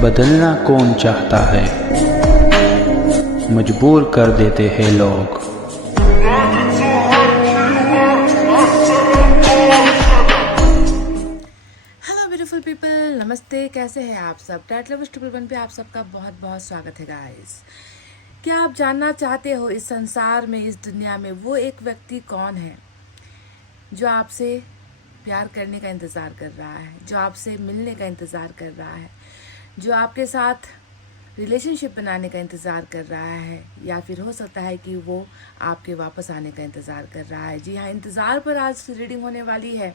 बदलना कौन चाहता है, मजबूर कर देते हैं लोग। हेलो ब्यूटीफुल पीपल, नमस्ते। कैसे हैं आप सब? टाइट लवर्स ट्रिपल वन पे आप सबका बहुत बहुत स्वागत है गाइस। क्या आप जानना चाहते हो इस संसार में, इस दुनिया में वो एक व्यक्ति कौन है जो आपसे प्यार करने का इंतज़ार कर रहा है, जो आपसे मिलने का इंतज़ार कर रहा है, जो आपके साथ रिलेशनशिप बनाने का इंतज़ार कर रहा है, या फिर हो सकता है कि वो आपके वापस आने का इंतज़ार कर रहा है। जी हाँ, इंतज़ार पर आज रीडिंग होने वाली है।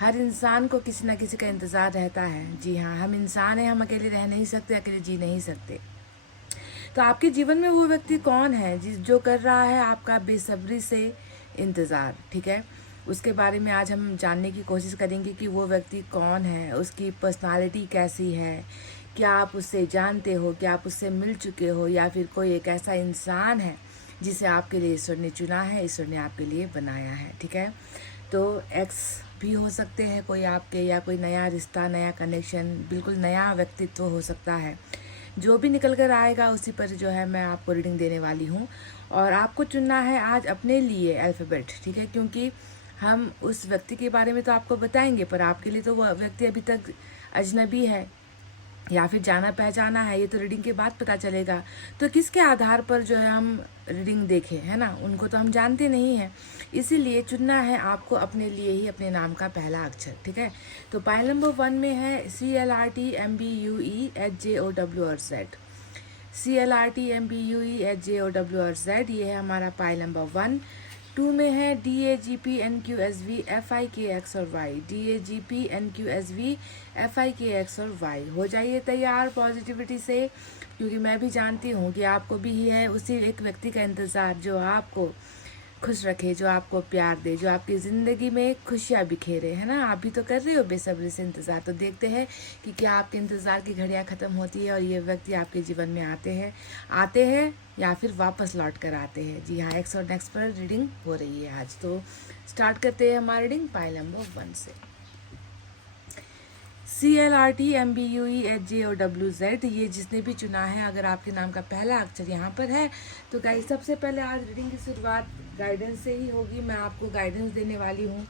हर इंसान को किसी ना किसी का इंतज़ार रहता है। जी हाँ, हम इंसान हैं, हम अकेले रह नहीं सकते, अकेले जी नहीं सकते। तो आपके जीवन में वो व्यक्ति कौन है जो कर रहा है आपका बेसब्री से इंतज़ार, ठीक है? उसके बारे में आज हम जानने की कोशिश करेंगे कि वो व्यक्ति कौन है, उसकी पर्सनालिटी कैसी है, क्या आप उससे जानते हो, क्या आप उससे मिल चुके हो, या फिर कोई एक ऐसा इंसान है जिसे आपके लिए ईश्वर ने चुना है, ईश्वर ने आपके लिए बनाया है, ठीक है? तो एक्स भी हो सकते हैं कोई आपके, या कोई नया रिश्ता, नया कनेक्शन, बिल्कुल नया व्यक्तित्व हो सकता है। जो भी निकल कर आएगा उसी पर जो है मैं आपको रीडिंग देने वाली हूँ। और आपको चुनना है आज अपने लिए अल्फ़ाबेट, ठीक है? क्योंकि हम उस व्यक्ति के बारे में तो आपको बताएंगे, पर आपके लिए तो वो व्यक्ति अभी तक अजनबी है या फिर जाना पहचाना है, ये तो रीडिंग के बाद पता चलेगा। तो किसके आधार पर जो है हम रीडिंग देखें, है ना? उनको तो हम जानते नहीं हैं, इसीलिए चुनना है आपको अपने लिए ही अपने नाम का पहला अक्षर, ठीक है? तो पाइल नंबर 1 में है CLRTMBUEHJOWRZ। CLRTMBUEHJOWRZ, ये है हमारा पाइल नंबर 1। 2 में है DAGPNQSVFIKX और Y। DAGPNQSVFIKX और Y। हो जाइए तैयार पॉजिटिविटी से, क्योंकि मैं भी जानती हूँ कि आपको भी ही है उसी एक व्यक्ति का इंतज़ार जो आपको खुश रखे, जो आपको प्यार दे, जो आपकी ज़िंदगी में खुशियाँ बिखेरे, है ना? आप भी तो कर रहे हो बेसब्री से इंतज़ार। तो देखते हैं कि क्या आपके इंतज़ार की घड़ियाँ ख़त्म होती है और ये व्यक्ति आपके जीवन में आते हैं या फिर वापस लौट कर आते हैं। जी हाँ, एक्स और नेक्स्ट पर रीडिंग हो रही है आज। तो स्टार्ट करते हैं हमारी रीडिंग पाइल नंबर 1 से। CLRTMBUEHJOWZ, ये जिसने भी चुना है, अगर आपके नाम का पहला अक्षर यहाँ पर है तो गाइस सबसे पहले आज रीडिंग की शुरुआत गाइडेंस से ही होगी। मैं आपको गाइडेंस देने वाली हूँ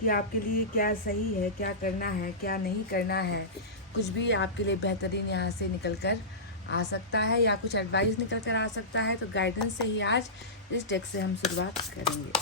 कि आपके लिए क्या सही है, क्या करना है, क्या नहीं करना है। कुछ भी आपके लिए बेहतरीन यहाँ से निकल कर आ सकता है या कुछ एडवाइस निकल कर आ सकता है। तो गाइडेंस से ही आज इस डेक से हम शुरुआत करेंगे।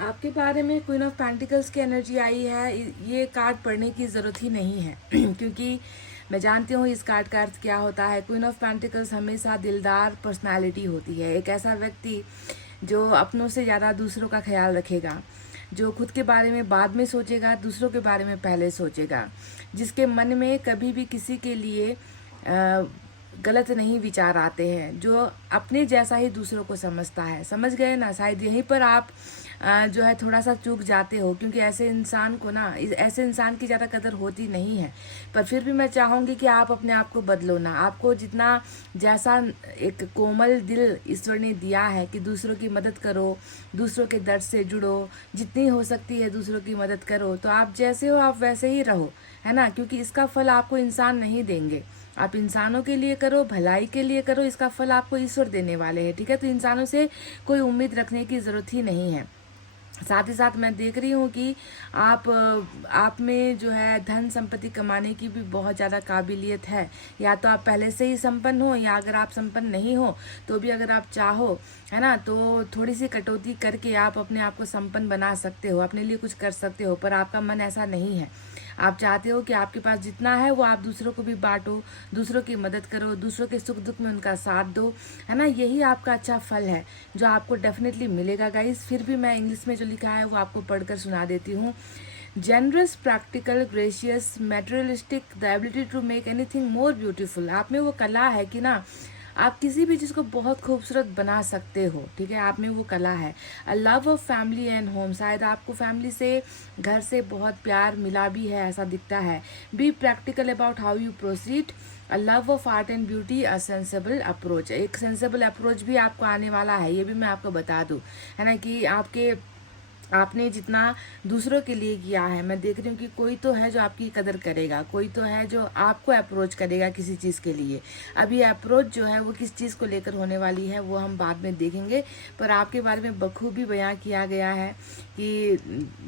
आपके बारे में क्वीन ऑफ पेंटिकल्स की एनर्जी आई है। ये कार्ड पढ़ने की ज़रूरत ही नहीं है क्योंकि मैं जानती हूँ इस कार्ड का अर्थ क्या होता है। क्वीन ऑफ पेंटिकल्स हमेशा दिलदार पर्सनालिटी होती है, एक ऐसा व्यक्ति जो अपनों से ज़्यादा दूसरों का ख्याल रखेगा, जो खुद के बारे में बाद में सोचेगा, दूसरों के बारे में पहले सोचेगा, जिसके मन में कभी भी किसी के लिए गलत नहीं विचार आते हैं, जो अपने जैसा ही दूसरों को समझता है। समझ गए ना? शायद यहीं पर आप जो है थोड़ा सा चूक जाते हो, क्योंकि ऐसे इंसान को ना, ऐसे इंसान की ज़्यादा कदर होती नहीं है। पर फिर भी मैं चाहूँगी कि आप अपने आप को बदलो ना। आपको जितना, जैसा एक कोमल दिल ईश्वर ने दिया है कि दूसरों की मदद करो, दूसरों के दर्द से जुड़ो, जितनी हो सकती है दूसरों की मदद करो, तो आप जैसे हो आप वैसे ही रहो, है ना? क्योंकि इसका फल आपको इंसान नहीं देंगे। आप इंसानों के लिए करो, भलाई के लिए करो, इसका फल आपको ईश्वर देने वाले हैं, ठीक है? तो इंसानों से कोई उम्मीद रखने की ज़रूरत ही नहीं है। साथ ही साथ मैं देख रही हूँ कि आप में जो है धन संपत्ति कमाने की भी बहुत ज़्यादा काबिलियत है। या तो आप पहले से ही संपन्न हो, या अगर आप संपन्न नहीं हो तो भी अगर आप चाहो, है ना, तो थोड़ी सी कटौती करके आप अपने आप को संपन्न बना सकते हो, अपने लिए कुछ कर सकते हो। पर आपका मन ऐसा नहीं है। आप चाहते हो कि आपके पास जितना है वो आप दूसरों को भी बांटो, दूसरों की मदद करो, दूसरों के सुख दुख में उनका साथ दो, है ना? यही आपका अच्छा फल है जो आपको डेफिनेटली मिलेगा गाइस। फिर भी मैं इंग्लिश में जो लिखा है वो आपको पढ़कर सुना देती हूँ। Generous, practical, gracious, materialistic, the ability to make anything more beautiful. आप में वो कला है कि ना, आप किसी भी चीज़ को बहुत खूबसूरत बना सकते हो, ठीक है, आप में वो कला है। A love of family and home, शायद आपको फैमिली से, घर से बहुत प्यार मिला भी है, ऐसा दिखता है। Be practical about how you proceed. A love of art and beauty, a sensible approach, एक सेंसेबल अप्रोच भी आपको आने वाला है, ये भी मैं आपको बता दूं, है ना, कि आपने जितना दूसरों के लिए किया है, मैं देख रही हूँ कि कोई तो है जो आपकी कदर करेगा, कोई तो है जो आपको अप्रोच करेगा किसी चीज़ के लिए। अब ये अप्रोच जो है वो किस चीज़ को लेकर होने वाली है वो हम बाद में देखेंगे, पर आपके बारे में बखूबी बयां किया गया है कि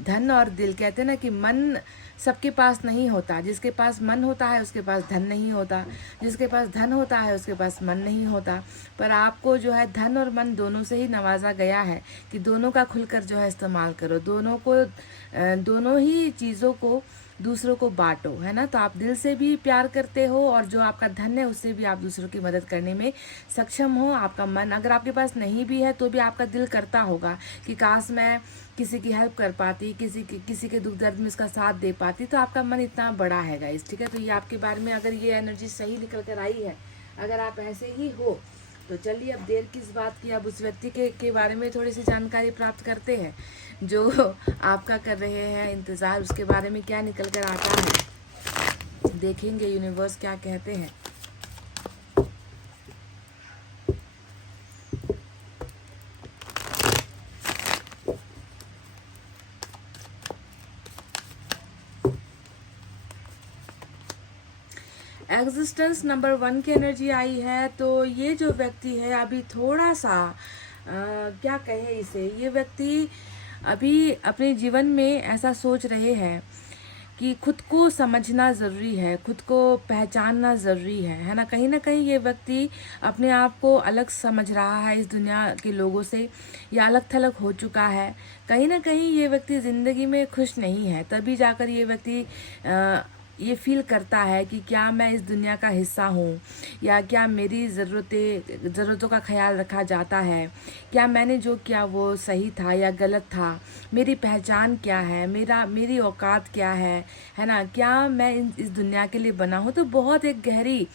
धन और दिल, कहते हैं ना कि मन सबके पास नहीं होता, जिसके पास मन होता है उसके पास धन नहीं होता, जिसके पास धन होता है उसके पास मन नहीं होता। पर आपको जो है धन और मन दोनों से ही नवाजा गया है कि दोनों का खुलकर जो है इस्तेमाल करो, दोनों ही चीज़ों को दूसरों को बांटो, है ना। तो आप दिल से भी प्यार करते हो और जो आपका धन है उससे भी आप दूसरों की मदद करने में सक्षम हो। आपका मन अगर आपके पास नहीं भी है तो भी आपका दिल करता होगा कि काश मैं किसी की हेल्प कर पाती, किसी के दुख दर्द में इसका साथ दे पाती, तो आपका मन इतना बड़ा है गाइस, ठीक है। तो ये आपके बारे में अगर ये एनर्जी सही निकल कर आई है, अगर आप ऐसे ही हो, तो चलिए अब देर किस बात की, अब उस व्यक्ति के बारे में थोड़ी सी जानकारी प्राप्त करते हैं जो आपका कर रहे हैं इंतज़ार, उसके बारे में क्या निकल कर आता है, देखेंगे यूनिवर्स क्या कहते हैं। एग्जिस्टेंस नंबर 1 की एनर्जी आई है, तो ये जो व्यक्ति है अभी थोड़ा सा क्या कहे इसे, ये व्यक्ति अभी अपने जीवन में ऐसा सोच रहे हैं कि खुद को समझना ज़रूरी है, खुद को पहचानना ज़रूरी है ना। कहीं ना कहीं ये व्यक्ति अपने आप को अलग समझ रहा है इस दुनिया के लोगों से, या अलग थलग हो चुका है। कहीं ना कहीं ये व्यक्ति ज़िंदगी में खुश नहीं है, तभी जाकर ये व्यक्ति ये फील करता है कि क्या मैं इस दुनिया का हिस्सा हूँ, या क्या मेरी ज़रूरतों का ख्याल रखा जाता है, क्या मैंने जो किया वो सही था या गलत था, मेरी पहचान क्या है, मेरी औकात क्या है ना, क्या मैं इस दुनिया के लिए बना हूँ। तो बहुत एक गहरी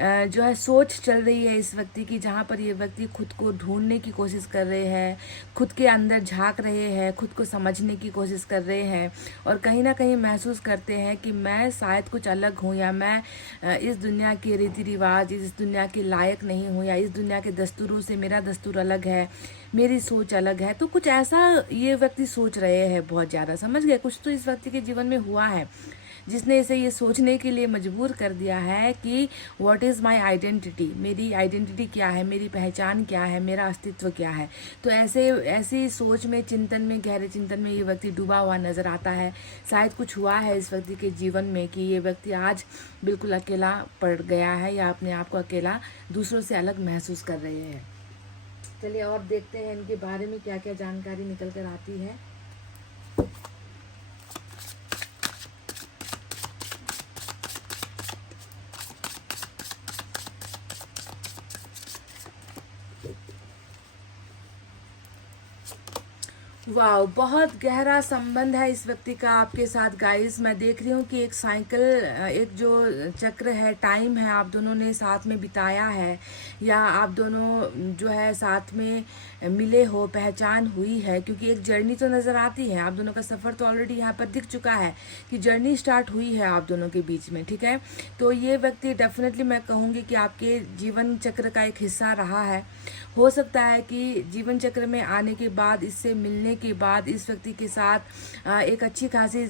जो है सोच चल रही है इस व्यक्ति की, जहाँ पर ये व्यक्ति खुद को ढूंढने की कोशिश कर रहे हैं, खुद के अंदर झांक रहे हैं, खुद को समझने की कोशिश कर रहे हैं, और कहीं ना कहीं महसूस करते हैं कि मैं शायद कुछ अलग हूँ, या मैं इस दुनिया के रीति रिवाज, इस दुनिया के लायक नहीं हूँ, या इस दुनिया के दस्तूरों से मेरा दस्तूर अलग है, मेरी सोच अलग है। तो कुछ ऐसा ये व्यक्ति सोच रहे हैं बहुत ज़्यादा, समझ गए, कुछ तो इस व्यक्ति के जीवन में हुआ है जिसने इसे ये सोचने के लिए मजबूर कर दिया है कि व्हाट इज़ माय आइडेंटिटी, मेरी आइडेंटिटी क्या है, मेरी पहचान क्या है, मेरा अस्तित्व क्या है। तो ऐसी सोच में, चिंतन में, गहरे चिंतन में ये व्यक्ति डूबा हुआ नज़र आता है। शायद कुछ हुआ है इस व्यक्ति के जीवन में कि ये व्यक्ति आज बिल्कुल अकेला पड़ गया है, या अपने आप को अकेला, दूसरों से अलग महसूस कर रहे हैं। चलिए और देखते हैं इनके बारे में क्या क्या जानकारी निकल कर आती है। वाह, बहुत गहरा संबंध है इस व्यक्ति का आपके साथ गाइस। मैं देख रही हूँ कि एक साइकिल, एक जो चक्र है, टाइम है, आप दोनों ने साथ में बिताया है, या आप दोनों जो है साथ में मिले हो, पहचान हुई है, क्योंकि एक जर्नी तो नज़र आती है। आप दोनों का सफ़र तो ऑलरेडी यहाँ पर दिख चुका है कि जर्नी स्टार्ट हुई है आप दोनों के बीच में, ठीक है। तो ये व्यक्ति डेफिनेटली मैं कहूँगी कि आपके जीवन चक्र का एक हिस्सा रहा है। हो सकता है कि जीवन चक्र में आने के बाद, इससे मिलने के बाद, इस व्यक्ति के साथ एक अच्छी खासी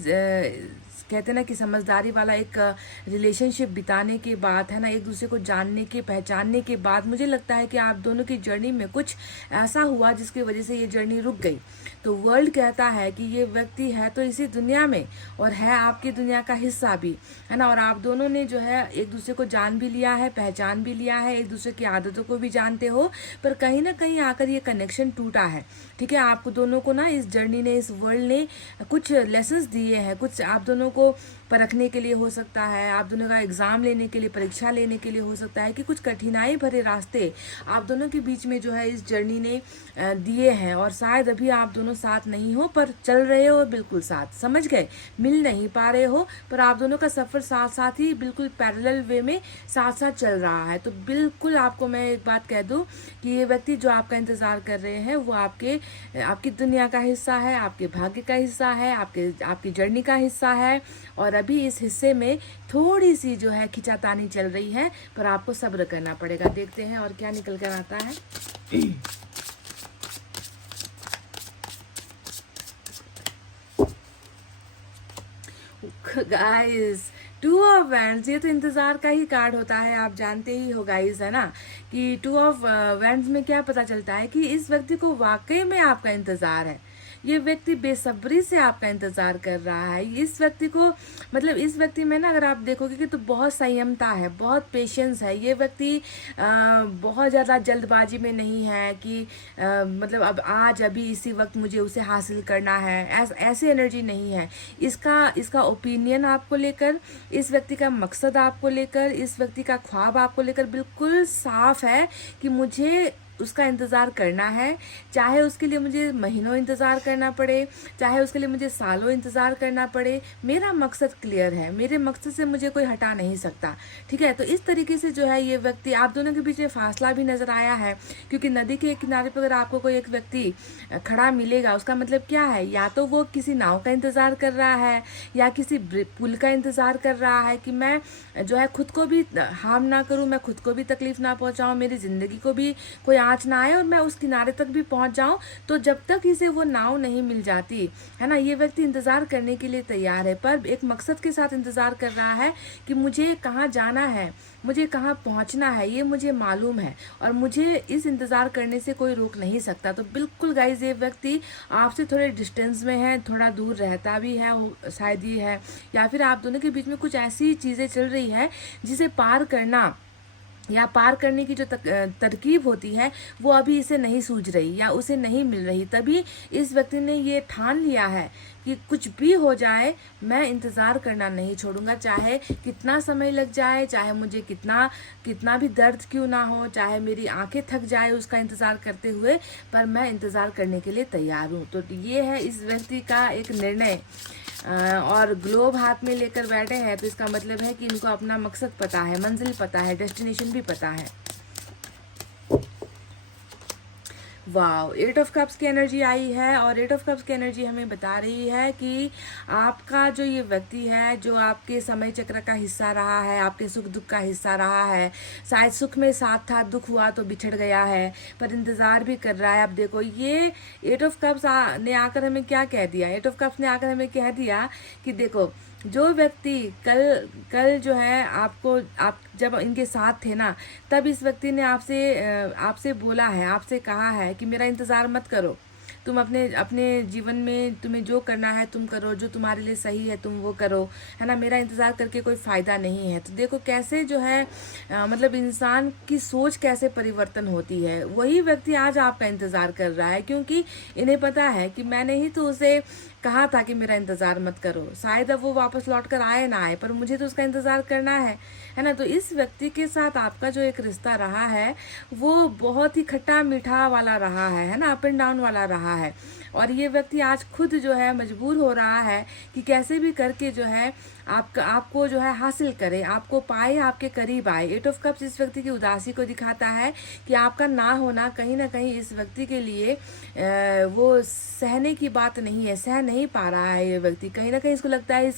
कहते हैं ना कि समझदारी वाला एक रिलेशनशिप बिताने के बाद, है ना, एक दूसरे को जानने के, पहचानने के बाद, मुझे लगता है कि आप दोनों की जर्नी में कुछ ऐसा हुआ जिसकी वजह से ये जर्नी रुक गई। तो वर्ल्ड कहता है कि ये व्यक्ति है तो इसी दुनिया में, और है आपकी दुनिया का हिस्सा भी, है ना। और आप दोनों ने जो है एक दूसरे को जान भी लिया है, पहचान भी लिया है, एक दूसरे की आदतों को भी जानते हो, पर कहीं ना कहीं आकर ये कनेक्शन टूटा है, ठीक है। आपको दोनों को ना इस जर्नी ने, इस वर्ल्ड ने कुछ लेसन्स दिए हैं, कुछ आप दोनों को परखने के लिए हो सकता है, आप दोनों का एग्ज़ाम लेने के लिए, परीक्षा लेने के लिए हो सकता है कि कुछ कठिनाई भरे रास्ते आप दोनों के बीच में जो है इस जर्नी ने दिए हैं, और शायद अभी आप दोनों साथ नहीं हो पर चल रहे हो बिल्कुल साथ, समझ गए, मिल नहीं पा रहे हो पर आप दोनों का सफ़र साथ साथ ही बिल्कुल पैरेलल वे में साथ साथ चल रहा है। तो बिल्कुल आपको मैं एक बात कह दूं कि ये व्यक्ति जो आपका इंतज़ार कर रहे हैं वो आपकी दुनिया का हिस्सा है, आपके भाग्य का हिस्सा है, आपकी जर्नी का हिस्सा है, और अभी इस हिस्से में थोड़ी सी जो है खिंचातानी चल रही है पर आपको सब्र करना पड़ेगा। देखते हैं और क्या निकल कर आता है। गाइस, 2 ऑफ वैंड्स, ये तो इंतज़ार का ही कार्ड होता है, आप जानते ही हो गाइस, है ना, कि 2 ऑफ वैंड्स में क्या पता चलता है कि इस व्यक्ति को वाकई में आपका इंतज़ार है। ये व्यक्ति बेसब्री से आपका इंतज़ार कर रहा है। इस व्यक्ति को, मतलब इस व्यक्ति में ना अगर आप देखोगे कि तो बहुत संयमता है, बहुत पेशेंस है। ये व्यक्ति बहुत ज़्यादा जल्दबाजी में नहीं है कि मतलब अब आज अभी इसी वक्त मुझे उसे हासिल करना है, ऐसी एनर्जी नहीं है। इसका ओपिनियन आपको लेकर, इस व्यक्ति का मकसद आपको लेकर, इस व्यक्ति का ख्वाब आपको लेकर बिल्कुल साफ है कि मुझे उसका इंतज़ार करना है, चाहे उसके लिए मुझे महीनों इंतज़ार करना पड़े, चाहे उसके लिए मुझे सालों इंतज़ार करना पड़े, मेरा मकसद क्लियर है, मेरे मकसद से मुझे कोई हटा नहीं सकता। ठीक है, तो इस तरीके से जो है ये व्यक्ति, आप दोनों के बीच में फासला भी नज़र आया है, क्योंकि नदी के किनारे पर अगर आपको कोई एक व्यक्ति खड़ा मिलेगा उसका मतलब क्या है, या तो वो किसी नाव का इंतज़ार कर रहा है या किसी पुल का इंतज़ार कर रहा है कि मैं जो है खुद को भी हार्म ना करूँ, मैं खुद को भी तकलीफ ना पहुँचाऊँ, मेरी ज़िंदगी को भी कोई आँच ना आए और मैं उस किनारे तक भी पहुंच जाऊं। तो जब तक इसे वो नाव नहीं मिल जाती है ना, ये व्यक्ति इंतज़ार करने के लिए तैयार है, पर एक मकसद के साथ इंतज़ार कर रहा है कि मुझे कहाँ जाना है, मुझे कहाँ पहुंचना है, ये मुझे मालूम है और मुझे इस इंतज़ार करने से कोई रोक नहीं सकता। तो बिल्कुल गाइज, ये व्यक्ति आपसे थोड़े डिस्टेंस में है, थोड़ा दूर रहता भी है, शायद ये है, या फिर आप दोनों के बीच में कुछ ऐसी चीज़ें चल रही है जिसे पार करना या पार करने की जो तरकीब होती है वो अभी इसे नहीं सूझ रही या उसे नहीं मिल रही। तभी इस व्यक्ति ने ये ठान लिया है कि कुछ भी हो जाए मैं इंतज़ार करना नहीं छोड़ूंगा, चाहे कितना समय लग जाए, चाहे मुझे कितना भी दर्द क्यों ना हो, चाहे मेरी आंखें थक जाए उसका इंतज़ार करते हुए, पर मैं इंतज़ार करने के लिए तैयार हूँ। तो ये है इस व्यक्ति का एक निर्णय। और ग्लोब हाथ में लेकर बैठे हैं तो इसका मतलब है कि इनको अपना मकसद पता है, मंजिल पता है, डेस्टिनेशन भी पता है। वाओ, 8 ऑफ कप्स की एनर्जी आई है और 8 ऑफ कप्स की एनर्जी हमें बता रही है कि आपका जो ये व्यक्ति है, जो आपके समय चक्र का हिस्सा रहा है, आपके सुख दुख का हिस्सा रहा है, शायद सुख में साथ था, दुख हुआ तो बिछड़ गया है, पर इंतज़ार भी कर रहा है। अब देखो ये 8 ऑफ कप्स ने आकर हमें क्या कह दिया, 8 ऑफ कप्स ने आकर हमें कह दिया कि देखो जो व्यक्ति कल जो है आप जब इनके साथ थे ना, तब इस व्यक्ति ने आपसे बोला है, आपसे कहा है कि मेरा इंतज़ार मत करो, तुम अपने जीवन में तुम्हें जो करना है तुम करो, जो तुम्हारे लिए सही है तुम वो करो, है ना, मेरा इंतज़ार करके कोई फ़ायदा नहीं है। तो देखो कैसे जो है मतलब इंसान की सोच कैसे परिवर्तन होती है। वही व्यक्ति आज आपका इंतज़ार कर रहा है क्योंकि इन्हें पता है कि मैंने ही तो उसे कहा था कि मेरा इंतज़ार मत करो, शायद अब वो वापस लौट कर आए ना आए, पर मुझे तो उसका इंतज़ार करना है ना। तो इस व्यक्ति के साथ आपका जो एक रिश्ता रहा है वो बहुत ही खट्टा मीठा वाला रहा है ना, अप एंड डाउन वाला रहा है। और ये व्यक्ति आज खुद जो है मजबूर हो रहा है कि कैसे भी करके जो है आपको जो है हासिल करे, आपको पाए, आपके करीब आए। 8 ऑफ कप्स इस व्यक्ति की उदासी को दिखाता है कि आपका ना होना कहीं ना कहीं इस व्यक्ति के लिए वो सहने की बात नहीं है, सह नहीं पा रहा है ये व्यक्ति। कहीं ना कहीं इसको लगता है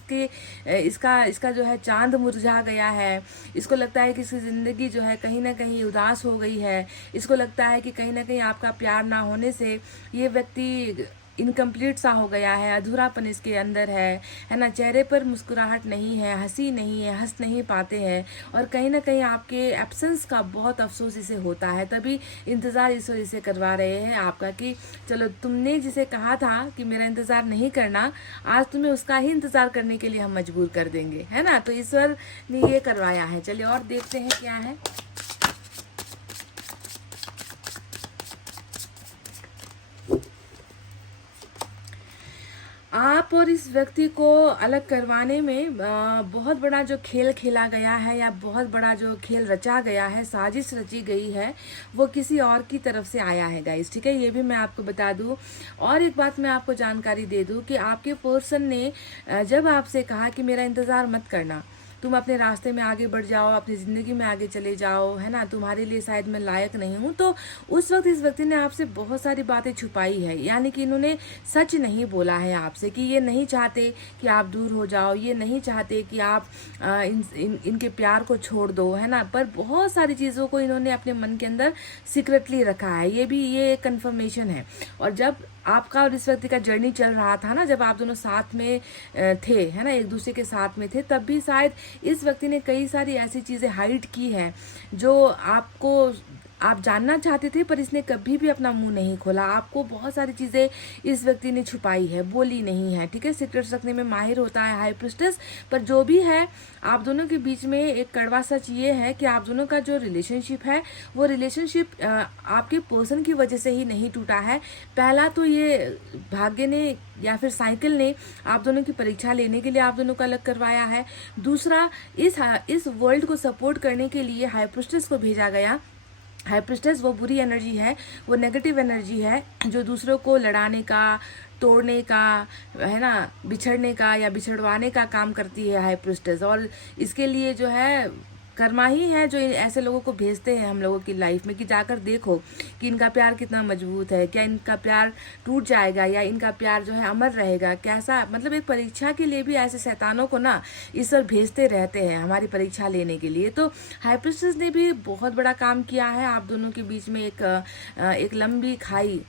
इसका जो है चांद मुरझा गया है, इसको लगता है कि इसकी ज़िंदगी जो है कहीं ना कहीं उदास हो गई है, इसको लगता है कि कहीं ना कहीं आपका प्यार ना होने से ये व्यक्ति इनकम्प्लीट सा हो गया है, अधूरापन इसके अंदर है ना, चेहरे पर मुस्कुराहट नहीं है, हंसी नहीं है, हंस नहीं पाते हैं, और कहीं ना कहीं आपके एब्सेंस का बहुत अफसोस इसे होता है। तभी इंतज़ार ईश्वर इसे करवा रहे हैं आपका कि चलो तुमने जिसे कहा था कि मेरा इंतज़ार नहीं करना, आज तुम्हें उसका ही इंतज़ार करने के लिए हम मजबूर कर देंगे, है ना। तो ईश्वर ने ये करवाया है। चलिए और देखते हैं क्या है। आप और इस व्यक्ति को अलग करवाने में बहुत बड़ा जो खेल खेला गया है या बहुत बड़ा जो खेल रचा गया है, साजिश रची गई है, वो किसी और की तरफ से आया है गाइस, ठीक है। ये भी मैं आपको बता दूं। और एक बात मैं आपको जानकारी दे दूं कि आपके पर्सन ने जब आपसे कहा कि मेरा इंतज़ार मत करना, तुम अपने रास्ते में आगे बढ़ जाओ, अपनी ज़िंदगी में आगे चले जाओ, है ना, तुम्हारे लिए शायद मैं लायक नहीं हूँ, तो उस वक्त इस व्यक्ति ने आपसे बहुत सारी बातें छुपाई है। यानी कि इन्होंने सच नहीं बोला है आपसे कि ये नहीं चाहते कि आप दूर हो जाओ, ये नहीं चाहते कि आप इनके प्यार को छोड़ दो, है ना, पर बहुत सारी चीज़ों को इन्होंने अपने मन के अंदर सीक्रेटली रखा है। ये एक कन्फर्मेशन है। और जब आपका और इस व्यक्ति का जर्नी चल रहा था ना, जब आप दोनों साथ में थे, है ना, एक दूसरे के साथ में थे, तब भी शायद इस व्यक्ति ने कई सारी ऐसी चीज़ें हाइड की है जो आप जानना चाहते थे, पर इसने कभी भी अपना मुंह नहीं खोला। आपको बहुत सारी चीज़ें इस व्यक्ति ने छुपाई है, बोली नहीं है, ठीक है। सीक्रेट्स रखने में माहिर होता है हाई प्रिस्टेस। पर जो भी है, आप दोनों के बीच में एक कड़वा सच ये है कि आप दोनों का जो रिलेशनशिप है, वो रिलेशनशिप आपके पर्सन की वजह से ही नहीं टूटा है। पहला तो ये भाग्य ने या फिर साइकिल ने आप दोनों की परीक्षा लेने के लिए आप दोनों को अलग करवाया है। दूसरा, इस वर्ल्ड को सपोर्ट करने के लिए हाई प्रिस्टेस को भेजा गया। हाई प्रिस्टेस वो बुरी एनर्जी है, वो नेगेटिव एनर्जी है जो दूसरों को लड़ाने का, तोड़ने का, है ना, बिछड़ने का या बिछड़वाने का काम करती है हाई प्रिस्टेस। और इसके लिए जो है कर्मा ही है जो ऐसे लोगों को भेजते हैं हम लोगों की लाइफ में कि जाकर देखो कि इनका प्यार कितना मजबूत है, क्या इनका प्यार टूट जाएगा या इनका प्यार जो है अमर रहेगा, कैसा, मतलब एक परीक्षा के लिए भी ऐसे शैतानों को ना ईश्वर भेजते रहते हैं हमारी परीक्षा लेने के लिए। तो हाई प्रिस्टेस ने भी बहुत बड़ा काम किया है। आप दोनों के बीच में एक लंबी खाई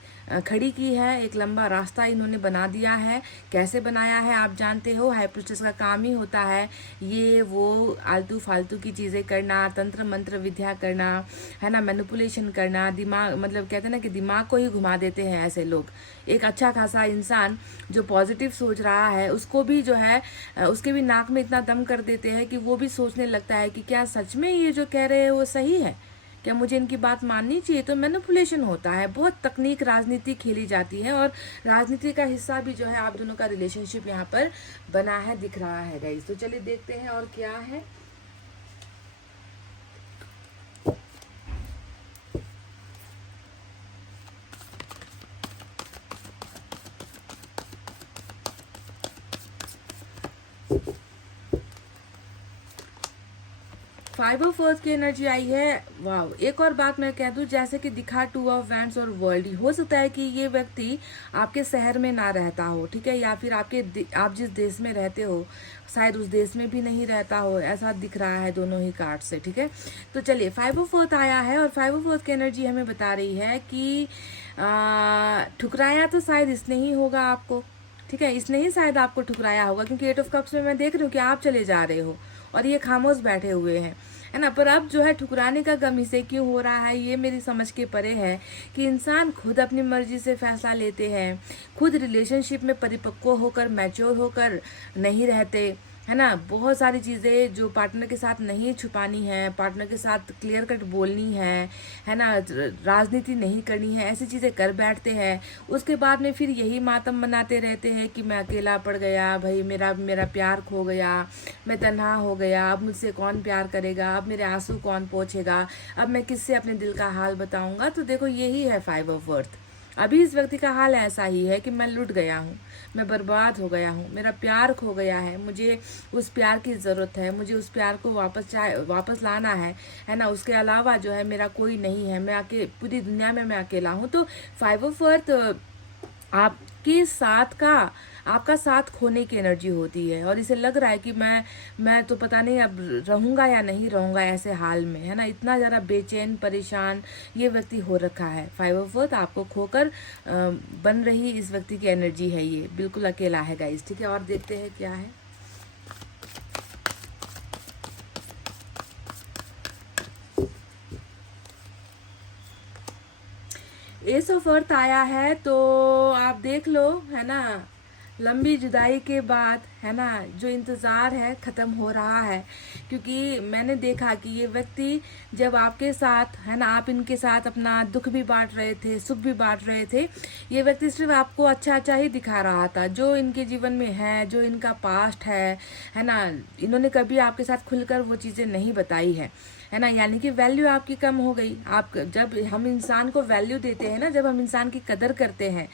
खड़ी की है, एक लंबा रास्ता इन्होंने बना दिया है। कैसे बनाया है आप जानते हो। हाई प्रिस्टेस का काम ही होता है ये वो आलतू फालतू की चीज़ें करना, तंत्र मंत्र विद्या करना, है ना, मैनिपुलेशन करना, दिमाग, मतलब कहते हैं ना कि दिमाग को ही घुमा देते हैं ऐसे लोग। एक अच्छा खासा इंसान जो पॉजिटिव सोच रहा है, उसको भी जो है उसके भी नाक में इतना दम कर देते हैं कि वो भी सोचने लगता है कि क्या सच में ये जो कह रहे हैं वो सही है, क्या मुझे इनकी बात माननी चाहिए। तो मैनिपुलेशन होता है, बहुत तकनीक राजनीति खेली जाती है और राजनीति का हिस्सा भी जो है आप दोनों का रिलेशनशिप यहाँ पर बना है, दिख रहा है गाइस। तो चलिए देखते हैं और क्या है। फाइव ऑफ अर्थ की एनर्जी आई है। वाव, एक और बात मैं कह दूं, जैसे कि दिखा टू ऑफ वैंड्स और वर्ल्ड, हो सकता है कि ये व्यक्ति आपके शहर में ना रहता हो, ठीक है, या फिर आप जिस देश में रहते हो शायद उस देश में भी नहीं रहता हो, ऐसा दिख रहा है दोनों ही कार्ड से, ठीक है। तो चलिए, फाइव ऑफ अर्थ आया है और फाइव ऑफ अर्थ की एनर्जी हमें बता रही है कि ठुकराया तो शायद इसने ही होगा आपको, ठीक है, इसने ही शायद आपको ठुकराया होगा, क्योंकि एट ऑफ कप्स में मैं देख रही हूँ कि आप चले जा रहे हो और ये खामोश बैठे हुए हैं, है ना। पर अब जो है ठुकराने का गम इसे क्यों हो रहा है, ये मेरी समझ के परे है कि इंसान खुद अपनी मर्जी से फैसला लेते हैं, खुद रिलेशनशिप में परिपक्व होकर, मैच्योर होकर नहीं रहते, है ना। बहुत सारी चीज़ें जो पार्टनर के साथ नहीं छुपानी है, पार्टनर के साथ क्लियर कट बोलनी है ना, राजनीति नहीं करनी है, ऐसी चीज़ें कर बैठते हैं। उसके बाद में फिर यही मातम मनाते रहते हैं कि मैं अकेला पड़ गया, भाई मेरा प्यार खो गया, मैं तन्हा हो गया, अब मुझसे कौन प्यार करेगा, अब मेरे आंसू कौन पोंछेगा, अब मैं किससे अपने दिल का हाल बताऊंगा। तो देखो, यही है फाइव ऑफ अर्थ। अभी इस व्यक्ति का हाल ऐसा ही है कि मैं लुट गया हूँ, मैं बर्बाद हो गया हूँ, मेरा प्यार खो गया है, मुझे उस प्यार की ज़रूरत है, मुझे उस प्यार को वापस लाना है ना। उसके अलावा जो है मेरा कोई नहीं है, पूरी दुनिया में मैं अकेला हूँ। तो फाइव ऑफ अर्थ आपके साथ आपका साथ खोने की एनर्जी होती है और इसे लग रहा है कि मैं तो पता नहीं अब रहूंगा या नहीं रहूंगा ऐसे हाल में, है ना। इतना ज़्यादा बेचैन परेशान ये व्यक्ति हो रखा है। फाइव ऑफ अर्थ आपको खोकर बन रही इस व्यक्ति की एनर्जी है, ये बिल्कुल अकेला है गाइस, ठीक है। और देखते हैं क्या है। एस ऑफ अर्थ आया है, तो आप देख लो, है ना, लंबी जुदाई के बाद है ना, जो इंतज़ार है ख़त्म हो रहा है। क्योंकि मैंने देखा कि ये व्यक्ति जब आपके साथ, है ना, आप इनके साथ अपना दुख भी बांट रहे थे, सुख भी बांट रहे थे, ये व्यक्ति सिर्फ आपको अच्छा अच्छा ही दिखा रहा था, जो इनके जीवन में है, जो इनका पास्ट है ना। इन्होंने कभी आपके साथ खुलकर वो चीज़ें नहीं बताई है ना। यानी कि वैल्यू आपकी कम हो गई। आप जब हम इंसान को वैल्यू देते हैं ना, जब हम इंसान की कदर करते हैं,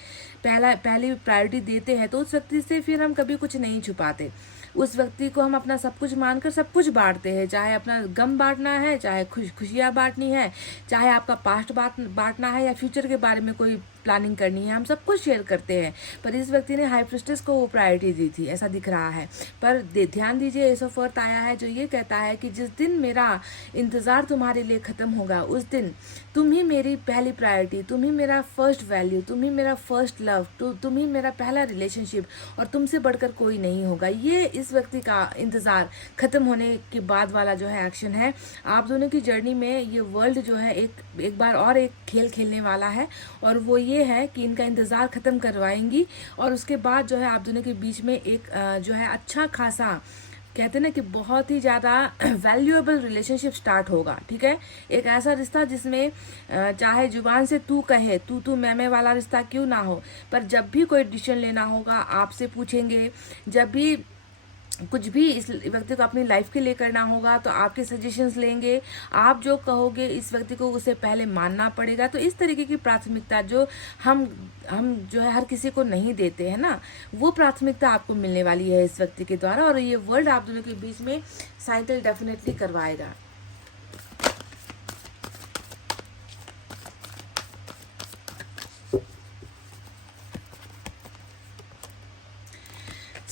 पहली प्रायोरिटी देते हैं, तो उस व्यक्ति से फिर हम कभी कुछ नहीं छुपाते। उस व्यक्ति को हम अपना सब कुछ मानकर सब कुछ बांटते हैं, चाहे अपना गम बांटना है, चाहे खुशियाँ बांटनी है, चाहे आपका पास्ट बांटना है, या फ्यूचर के बारे में कोई प्लानिंग करनी है, हम सब कुछ शेयर करते हैं। पर इस व्यक्ति ने हाई प्रिस्टेस को वो प्रायोरिटी दी थी, ऐसा दिख रहा है। पर ध्यान दीजिए, एस ऑफ अर्थ आया है जो ये कहता है कि जिस दिन मेरा इंतज़ार तुम्हारे लिए ख़त्म होगा, उस दिन तुम ही मेरी पहली प्रायोरिटी, तुम ही मेरा फर्स्ट वैल्यू, तुम ही मेरा फर्स्ट लव, तुम ही मेरा पहला रिलेशनशिप, और तुमसे बढ़कर कोई नहीं होगा। ये इस व्यक्ति का इंतज़ार ख़त्म होने के बाद वाला जो है एक्शन है। आप दोनों की जर्नी में ये वर्ल्ड जो है एक बार और एक खेल खेलने वाला है, और वो ये है कि इनका इंतज़ार ख़त्म करवाएंगी, और उसके बाद जो है आप दोनों के बीच में एक जो है अच्छा खासा, कहते हैं ना कि बहुत ही ज़्यादा वैल्यूएबल रिलेशनशिप स्टार्ट होगा। ठीक है, एक ऐसा रिश्ता जिसमें चाहे जुबान से तू कहे, तू मैं वाला रिश्ता क्यों ना हो, पर जब भी कोई डिसीजन लेना होगा आपसे पूछेंगे, जब भी कुछ भी इस व्यक्ति को अपनी लाइफ के लिए करना होगा तो आपके सजेशंस लेंगे, आप जो कहोगे इस व्यक्ति को उसे पहले मानना पड़ेगा। तो इस तरीके की प्राथमिकता जो हम जो है हर किसी को नहीं देते हैं ना, वो प्राथमिकता आपको मिलने वाली है इस व्यक्ति के द्वारा, और ये वर्ल्ड आप दोनों के बीच में साइकिल डेफिनेटली करवाएगा।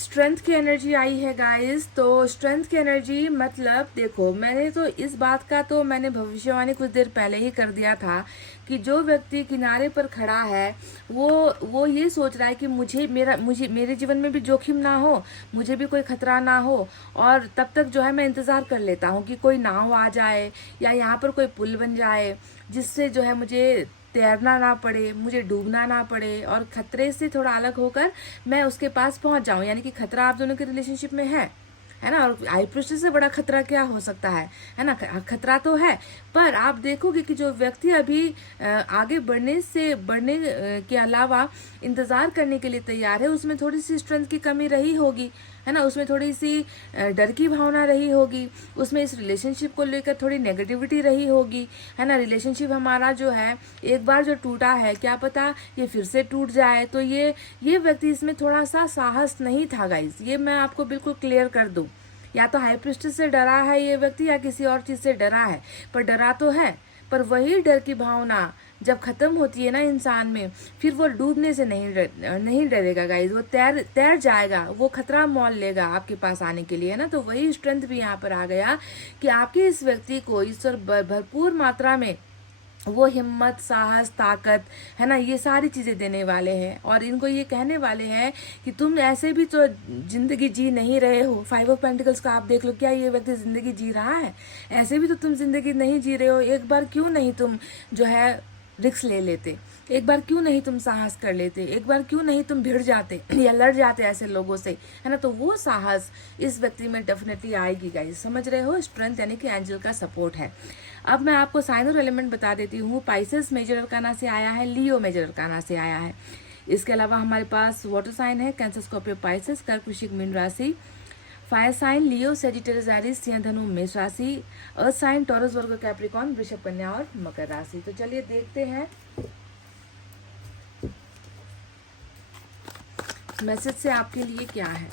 स्ट्रेंथ की एनर्जी आई है गाइस। तो स्ट्रेंथ की एनर्जी मतलब देखो, मैंने तो इस बात का तो मैंने भविष्यवाणी कुछ देर पहले ही कर दिया था कि जो व्यक्ति किनारे पर खड़ा है वो ये सोच रहा है कि मुझे मेरे जीवन में भी जोखिम ना हो, मुझे भी कोई खतरा ना हो, और तब तक जो है मैं इंतज़ार कर लेता हूँ कि कोई नाव आ जाए या यहाँ पर कोई पुल बन जाए जिससे जो है मुझे तैरना ना पड़े, मुझे डूबना ना पड़े, और खतरे से थोड़ा अलग होकर मैं उसके पास पहुंच जाऊं। यानी कि खतरा आप दोनों के रिलेशनशिप में है ना। और हाई प्रिस्टेस से बड़ा खतरा क्या हो सकता है ना। खतरा तो है, पर आप देखोगे कि जो व्यक्ति अभी आगे बढ़ने के अलावा इंतज़ार करने के लिए तैयार है, उसमें थोड़ी सी स्ट्रेंथ की कमी रही होगी, है ना। उसमें थोड़ी सी डर की भावना रही होगी, उसमें इस रिलेशनशिप को लेकर थोड़ी नेगेटिविटी रही होगी, है ना। रिलेशनशिप हमारा जो है एक बार जो टूटा है, क्या पता ये फिर से टूट जाए। तो ये व्यक्ति इसमें थोड़ा सा साहस नहीं था गाइस, ये मैं आपको बिल्कुल क्लियर कर दूं। या तो हाई प्रिस्टेस से डरा है ये व्यक्ति, या किसी और चीज़ से डरा है, पर डरा तो है, पर वही डर की भावना जब खत्म होती है ना इंसान में, फिर वो डूबने से नहीं डरेगा गाइज, वो तैर जाएगा, वो खतरा मोल लेगा आपके पास आने के लिए, है ना। तो वही स्ट्रेंथ भी यहाँ पर आ गया कि आपके इस व्यक्ति को ईश्वर भरपूर मात्रा में वो हिम्मत, साहस, ताकत, है ना, ये सारी चीज़ें देने वाले हैं, और इनको ये कहने वाले हैं कि तुम ऐसे भी तो जिंदगी जी नहीं रहे हो। 5 ऑफ पेंटिकल्स का आप देख लो, क्या ये व्यक्ति जिंदगी जी रहा है? ऐसे भी तो तुम जिंदगी नहीं जी रहे हो। एक बार क्यों नहीं तुम जो है रिस्क ले लेते, एक बार क्यों नहीं तुम साहस कर लेते, एक बार क्यों नहीं तुम भिड़ जाते या लड़ जाते ऐसे लोगों से, है ना। तो वो साहस इस व्यक्ति में डेफिनेटली आएगी गाइस, समझ रहे हो। स्ट्रेंथ यानी कि एंजल का सपोर्ट है। अब मैं आपको साइन और एलिमेंट बता देती हूँ। पाइसेस मेजर अरकाना से आया है, लियो मेजर अरकाना से आया है। इसके अलावा हमारे पास वाटर साइन है, कैंसर, स्कॉर्पियो, पाइसेस, कर्क, वृश्चिक, मीन राशि। फायर साइन लियो, सेजिटेरियस, एरीज, सिंह, धनु, मेष राशि। Earth sign taurus, Virgo, Capricorn, वृषभ, कन्या और मकर राशि। तो चलिए देखते हैं मैसेज से आपके लिए क्या है।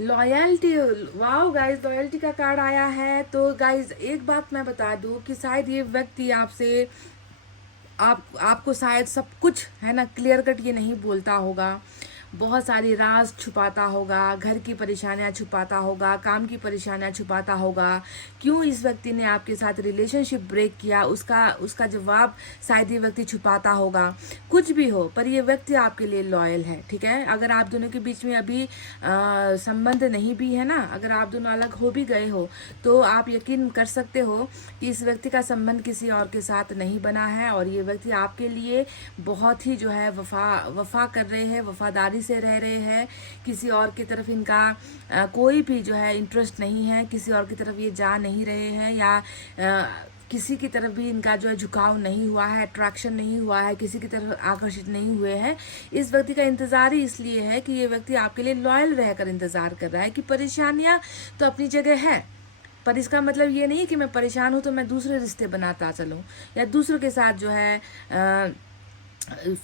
लॉयल्टी, वाओ गाइज, लॉयल्टी का कार्ड आया है। तो गाइज एक बात मैं बता दूं कि शायद ये व्यक्ति आपसे आपको शायद सब कुछ, है ना, क्लियर कट ये नहीं बोलता होगा। बहुत सारी राज छुपाता होगा, घर की परेशानियां छुपाता होगा, काम की परेशानियां छुपाता होगा। क्यों इस व्यक्ति ने आपके साथ रिलेशनशिप ब्रेक किया, उसका उसका जवाब शायद ये व्यक्ति छुपाता होगा। कुछ भी हो, पर ये व्यक्ति आपके लिए लॉयल है, ठीक है। अगर आप दोनों के बीच में अभी संबंध नहीं भी है ना, अगर आप दोनों अलग हो भी गए हो, तो आप यकीन कर सकते हो कि इस व्यक्ति का संबंध किसी और के साथ नहीं बना है, और ये व्यक्ति आपके लिए बहुत ही जो है वफा कर रहे हैं, वफादारी से रह रहे हैं। किसी और की तरफ इनका कोई भी जो है इंटरेस्ट नहीं है, किसी और की तरफ ये जा नहीं रहे हैं, या किसी की तरफ भी इनका जो है झुकाव नहीं हुआ है, अट्रैक्शन नहीं हुआ है, किसी की तरफ आकर्षित नहीं हुए हैं। इस व्यक्ति का इंतजार ही इसलिए है कि ये व्यक्ति आपके लिए लॉयल रहकर इंतजार कर रहा है। कि परेशानियां तो अपनी जगह है, पर इसका मतलब ये नहीं कि मैं परेशान हूं तो मैं दूसरे रिश्ते बनाता चलूं, या दूसरों के साथ जो है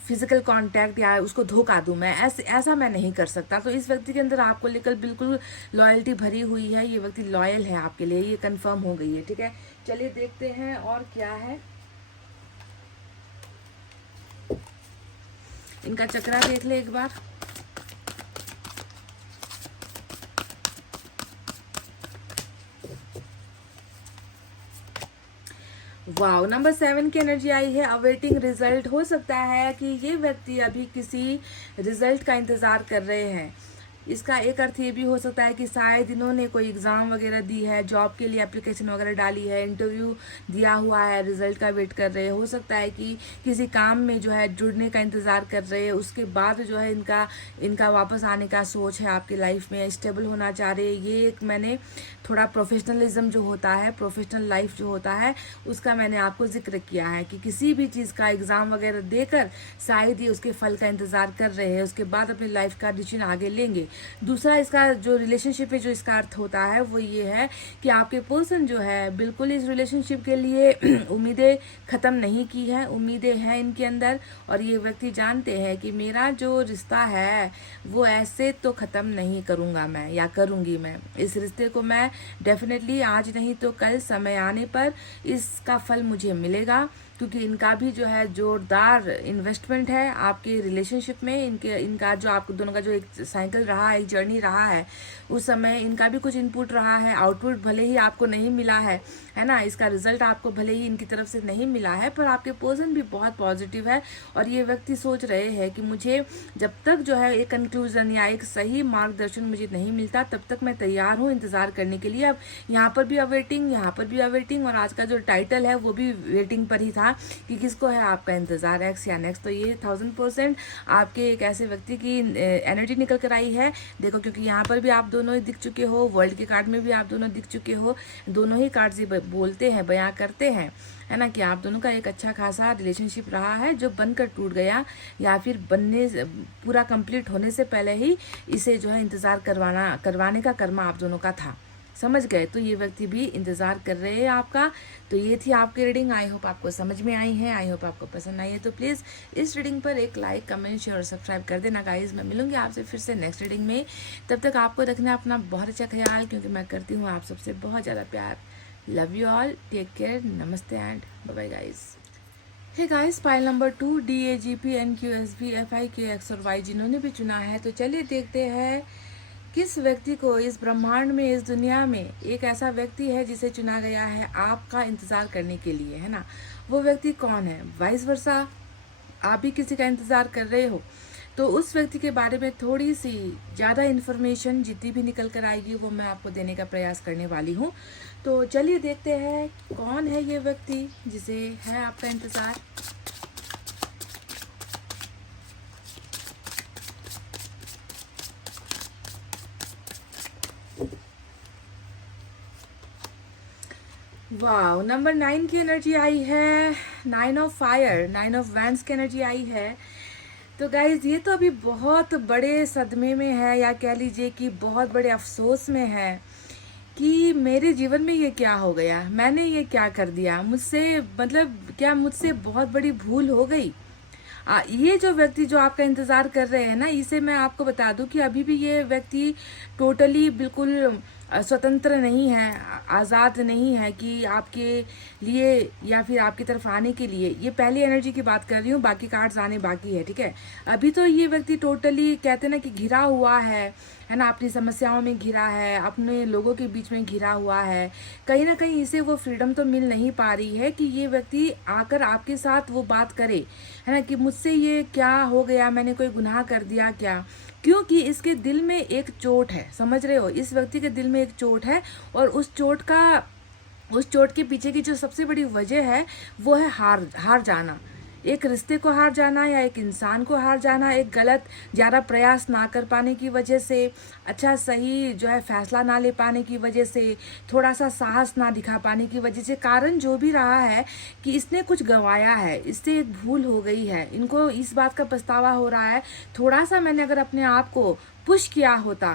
फिजिकल कांटेक्ट या उसको धोखा दूं। मैं ऐसा मैं नहीं कर सकता। तो इस व्यक्ति के अंदर आपको लेकर बिल्कुल लॉयल्टी भरी हुई है। ये व्यक्ति लॉयल है आपके लिए, ये कंफर्म हो गई है, ठीक है। चलिए देखते हैं और क्या है। इनका चक्रा देख ले एक बार। वाओ, नंबर 7 की एनर्जी आई है, अवेटिंग रिजल्ट। हो सकता है कि ये व्यक्ति अभी किसी रिजल्ट का इंतजार कर रहे हैं। इसका एक अर्थ ये भी हो सकता है कि शायद इन्होंने कोई एग्ज़ाम वगैरह दी है, जॉब के लिए एप्लीकेशन वगैरह डाली है, इंटरव्यू दिया हुआ है, रिजल्ट का वेट कर रहे हैं। हो सकता है कि किसी काम में जो है जुड़ने का इंतज़ार कर रहे हैं, उसके बाद जो है इनका वापस आने का सोच है आपकी लाइफ में, स्टेबल होना चाह रहे हैं। ये एक मैंने थोड़ा प्रोफेशनलिज्म जो होता है, प्रोफेशनल लाइफ जो होता है, उसका मैंने आपको जिक्र किया है कि किसी भी चीज़ का एग्ज़ाम वगैरह देकर शायद ये उसके फल का इंतज़ार कर रहे हैं, उसके बाद अपनी लाइफ का डिसीजन आगे लेंगे। दूसरा इसका जो रिलेशनशिप है, जो इसका अर्थ होता है वो ये है कि आपके पर्सन जो है बिल्कुल इस रिलेशनशिप के लिए उम्मीदें ख़त्म नहीं की है, उम्मीदें हैं इनके अंदर। और ये व्यक्ति जानते हैं कि मेरा जो रिश्ता है वो ऐसे तो ख़त्म नहीं करूँगा मैं, या करूँगी मैं। इस रिश्ते को मैं डेफिनेटली आज नहीं तो कल समय आने पर इसका फल मुझे मिलेगा, क्योंकि इनका भी जो है जोरदार इन्वेस्टमेंट है आपके रिलेशनशिप में। इनका जो आप दोनों का जो एक साइकिल रहा है, एक जर्नी रहा है, उस समय इनका भी कुछ इनपुट रहा है। आउटपुट भले ही आपको नहीं मिला है ना, इसका रिजल्ट आपको भले ही इनकी तरफ से नहीं मिला है, पर आपके पर्सन भी बहुत पॉजिटिव है। और ये व्यक्ति सोच रहे हैं कि मुझे जब तक जो है एक कंक्लूजन या एक सही मार्गदर्शन मुझे नहीं मिलता, तब तक मैं तैयार हूँ इंतज़ार करने के लिए। अब यहाँ पर भी अवेटिंग, यहाँ पर भी अवेटिंग, और आज का जो टाइटल है वो भी वेटिंग पर ही था कि किसको है आपका इंतजार, एक्स या नेक्स्ट। तो ये 1000% आपके एक ऐसे व्यक्ति की एनर्जी निकल कर आई है। देखो, क्योंकि यहाँ पर भी आप दोनों ही दिख चुके हो, वर्ल्ड के कार्ड में भी आप दोनों दिख चुके हो। दोनों ही कार्ड ये बोलते हैं, बयां करते हैं, है ना, कि आप दोनों का एक अच्छा खासा रिलेशनशिप रहा है जो बनकर टूट गया, या फिर पूरा कंप्लीट होने से पहले ही इसे जो है इंतजार करवाने का कर्मा आप दोनों का था। समझ गए? तो ये व्यक्ति भी इंतज़ार कर रहे हैं आपका। तो ये थी आपकी रीडिंग। आई होप आपको समझ में आई है, आई होप आपको पसंद आई है। तो प्लीज़ इस रीडिंग पर एक लाइक, कमेंट, शेयर और सब्सक्राइब कर देना गाइज। मैं मिलूंगी आपसे फिर से नेक्स्ट रीडिंग में। तब तक आपको रखना अपना बहुत अच्छा ख्याल, क्योंकि मैं करती हूँ आप सबसे बहुत ज़्यादा प्यार। Love you all, take care, नमस्ते and bye bye guys. Hey guys, pile number 2, DAGP NQSB FIK X और Y जिन्होंने भी चुना है, तो चलिए देखते हैं किस व्यक्ति को इस ब्रह्मांड में, इस दुनिया में एक ऐसा व्यक्ति है जिसे चुना गया है आपका इंतज़ार करने के लिए, है ना। वो व्यक्ति कौन है? वाइस वर्सा, आप भी किसी का इंतज़ार कर रहे हो, तो उस व्यक्ति के बारे में थोड़ी सी ज़्यादा इन्फॉर्मेशन जितनी भी निकल कर आएगी वो मैं आपको देने का प्रयास करने वाली हूँ। तो चलिए देखते हैं कौन है ये व्यक्ति जिसे है आपका इंतज़ार। वाह, नंबर 9 की एनर्जी आई है, 9 ऑफ फायर, 9 ऑफ वैंड्स की एनर्जी आई है। तो गाइज, ये तो अभी बहुत बड़े सदमे में है, या कह लीजिए कि बहुत बड़े अफसोस में है कि मेरे जीवन में ये क्या हो गया, मैंने ये क्या कर दिया, मुझसे मतलब क्या मुझसे बहुत बड़ी भूल हो गई। ये जो व्यक्ति जो आपका इंतज़ार कर रहे हैं ना, इसे मैं आपको बता दूं कि अभी भी ये व्यक्ति टोटली बिल्कुल स्वतंत्र नहीं है, आज़ाद नहीं है कि आपके लिए या फिर आपकी तरफ आने के लिए। ये पहली एनर्जी की बात कर रही हूँ, बाकी कार्ड्स आने बाकी है, ठीक है। अभी तो ये व्यक्ति टोटली कहते हैं ना कि घिरा हुआ है ना, अपनी समस्याओं में घिरा है, अपने लोगों के बीच में घिरा हुआ है। कहीं ना कहीं इसे वो फ्रीडम तो मिल नहीं पा रही है कि ये व्यक्ति आकर आपके साथ वो बात करे, है ना, कि मुझसे ये क्या हो गया, मैंने कोई गुनाह कर दिया क्या। क्योंकि इसके दिल में एक चोट है, समझ रहे हो, इस व्यक्ति के दिल में एक चोट है, और उस चोट के पीछे की जो सबसे बड़ी वजह है वो है हार जाना। एक रिश्ते को हार जाना या एक इंसान को हार जाना, एक गलत ज़्यादा प्रयास ना कर पाने की वजह से, अच्छा सही जो है फैसला ना ले पाने की वजह से, थोड़ा सा साहस ना दिखा पाने की वजह से, कारण जो भी रहा है कि इसने कुछ गंवाया है, इससे एक भूल हो गई है, इनको इस बात का पछतावा हो रहा है। थोड़ा सा मैंने अगर अपने आप को पुश किया होता,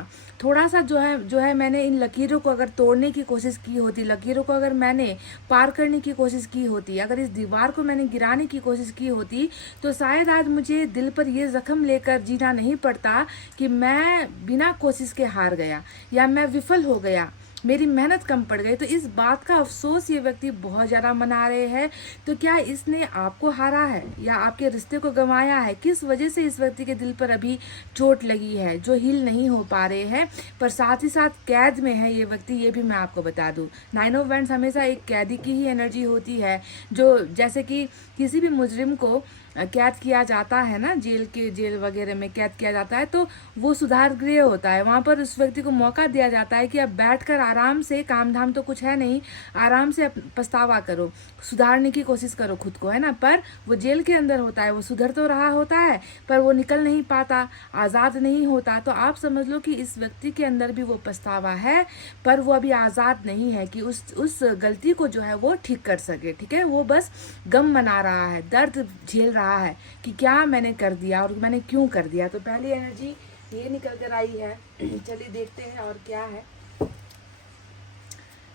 थोड़ा सा जो है मैंने इन लकीरों को अगर तोड़ने की कोशिश की होती, लकीरों को अगर मैंने पार करने की कोशिश की होती, अगर इस दीवार को मैंने गिराने की कोशिश की होती, तो शायद आज मुझे दिल पर ये जख्म लेकर जीना नहीं पड़ता कि मैं बिना कोशिश के हार गया या मैं विफल हो गया, मेरी मेहनत कम पड़ गई। तो इस बात का अफसोस ये व्यक्ति बहुत ज़्यादा मना रहे हैं। तो क्या इसने आपको हारा है या आपके रिश्ते को गंवाया है? किस वजह से इस व्यक्ति के दिल पर अभी चोट लगी है जो हील नहीं हो पा रहे हैं, पर साथ ही साथ कैद में है ये व्यक्ति, ये भी मैं आपको बता दूं। 9 ऑफ वैंड्स हमेशा एक कैदी की ही एनर्जी होती है, जो जैसे कि किसी भी मुजरिम को कैद किया जाता है ना, जेल वगैरह में कैद किया जाता है, तो वो सुधार गृह होता है, वहाँ पर उस व्यक्ति को मौका दिया जाता है कि अब बैठकर आराम से, काम धाम तो कुछ है नहीं, आराम से पछतावा करो, सुधारने की कोशिश करो खुद को, है ना। पर वो जेल के अंदर होता है, वो सुधर तो रहा होता है पर वो निकल नहीं पाता, आज़ाद नहीं होता। तो आप समझ लो कि इस व्यक्ति के अंदर भी वो पछतावा है, पर वो अभी आज़ाद नहीं है कि उस गलती को जो है वो ठीक कर सके, ठीक है। वो बस गम मना रहा है, दर्द झेल रहा है कि क्या मैंने कर दिया और मैंने क्यों कर दिया। तो पहली एनर्जी ये निकल कर आई है। चलिए देखते हैं और क्या है।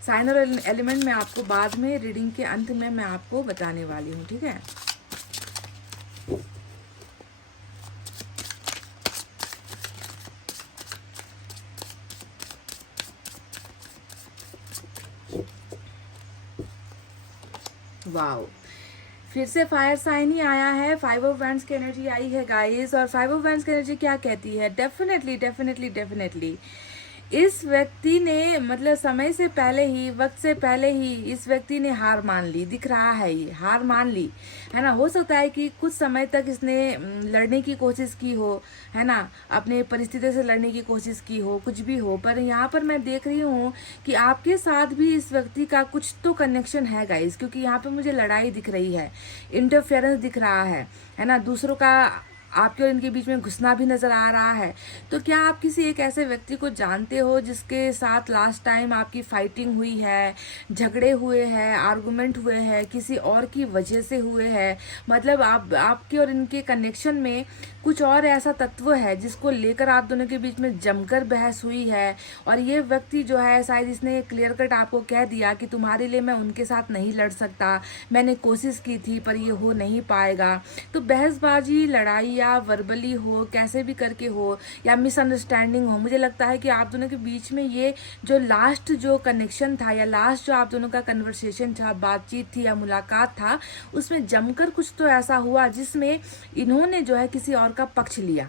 साइन और एलिमेंट में आपको बाद में रीडिंग के अंत में मैं आपको बताने वाली हूँ, ठीक है। वाओ, फिर से फायर साइन ही आया है, 5 ऑफ वैंड्स की एनर्जी आई है गाइस। और 5 ऑफ वैंड्स की एनर्जी क्या कहती है? डेफिनेटली इस व्यक्ति ने, मतलब समय से पहले ही, वक्त से पहले ही इस व्यक्ति ने हार मान ली, दिख रहा है ये हार मान ली, है ना। हो सकता है कि कुछ समय तक इसने लड़ने की कोशिश की हो, है ना, अपने परिस्थिति से लड़ने की कोशिश की हो, कुछ भी हो, पर यहाँ पर मैं देख रही हूँ कि आपके साथ भी इस व्यक्ति का कुछ तो कनेक्शन है गाइस, क्योंकि यहाँ पे मुझे लड़ाई दिख रही है, इंटरफेरेंस दिख रहा है ना, दूसरों का आपके और इनके बीच में घुसना भी नजर आ रहा है। तो क्या आप किसी एक ऐसे व्यक्ति को जानते हो जिसके साथ लास्ट टाइम आपकी फाइटिंग हुई है, झगड़े हुए हैं, आर्गुमेंट हुए हैं, किसी और की वजह से हुए हैं, मतलब आपके और इनके कनेक्शन में कुछ और ऐसा तत्व है जिसको लेकर आप दोनों के बीच में जमकर बहस हुई है। और ये व्यक्ति जो है शायद इसने क्लियर कट आपको कह दिया कि तुम्हारे लिए मैं उनके साथ नहीं लड़ सकता, मैंने कोशिश की थी पर ये हो नहीं पाएगा। तो बहसबाजी, लड़ाई या वर्बली हो, कैसे भी करके हो, या मिसअंडरस्टैंडिंग हो, मुझे लगता है कि आप दोनों के बीच में ये जो लास्ट जो कनेक्शन था या लास्ट जो आप दोनों का कन्वर्सेशन था, बातचीत थी या मुलाकात था, उसमें जमकर कुछ तो ऐसा हुआ जिसमें इन्होंने जो है किसी और का पक्ष लिया,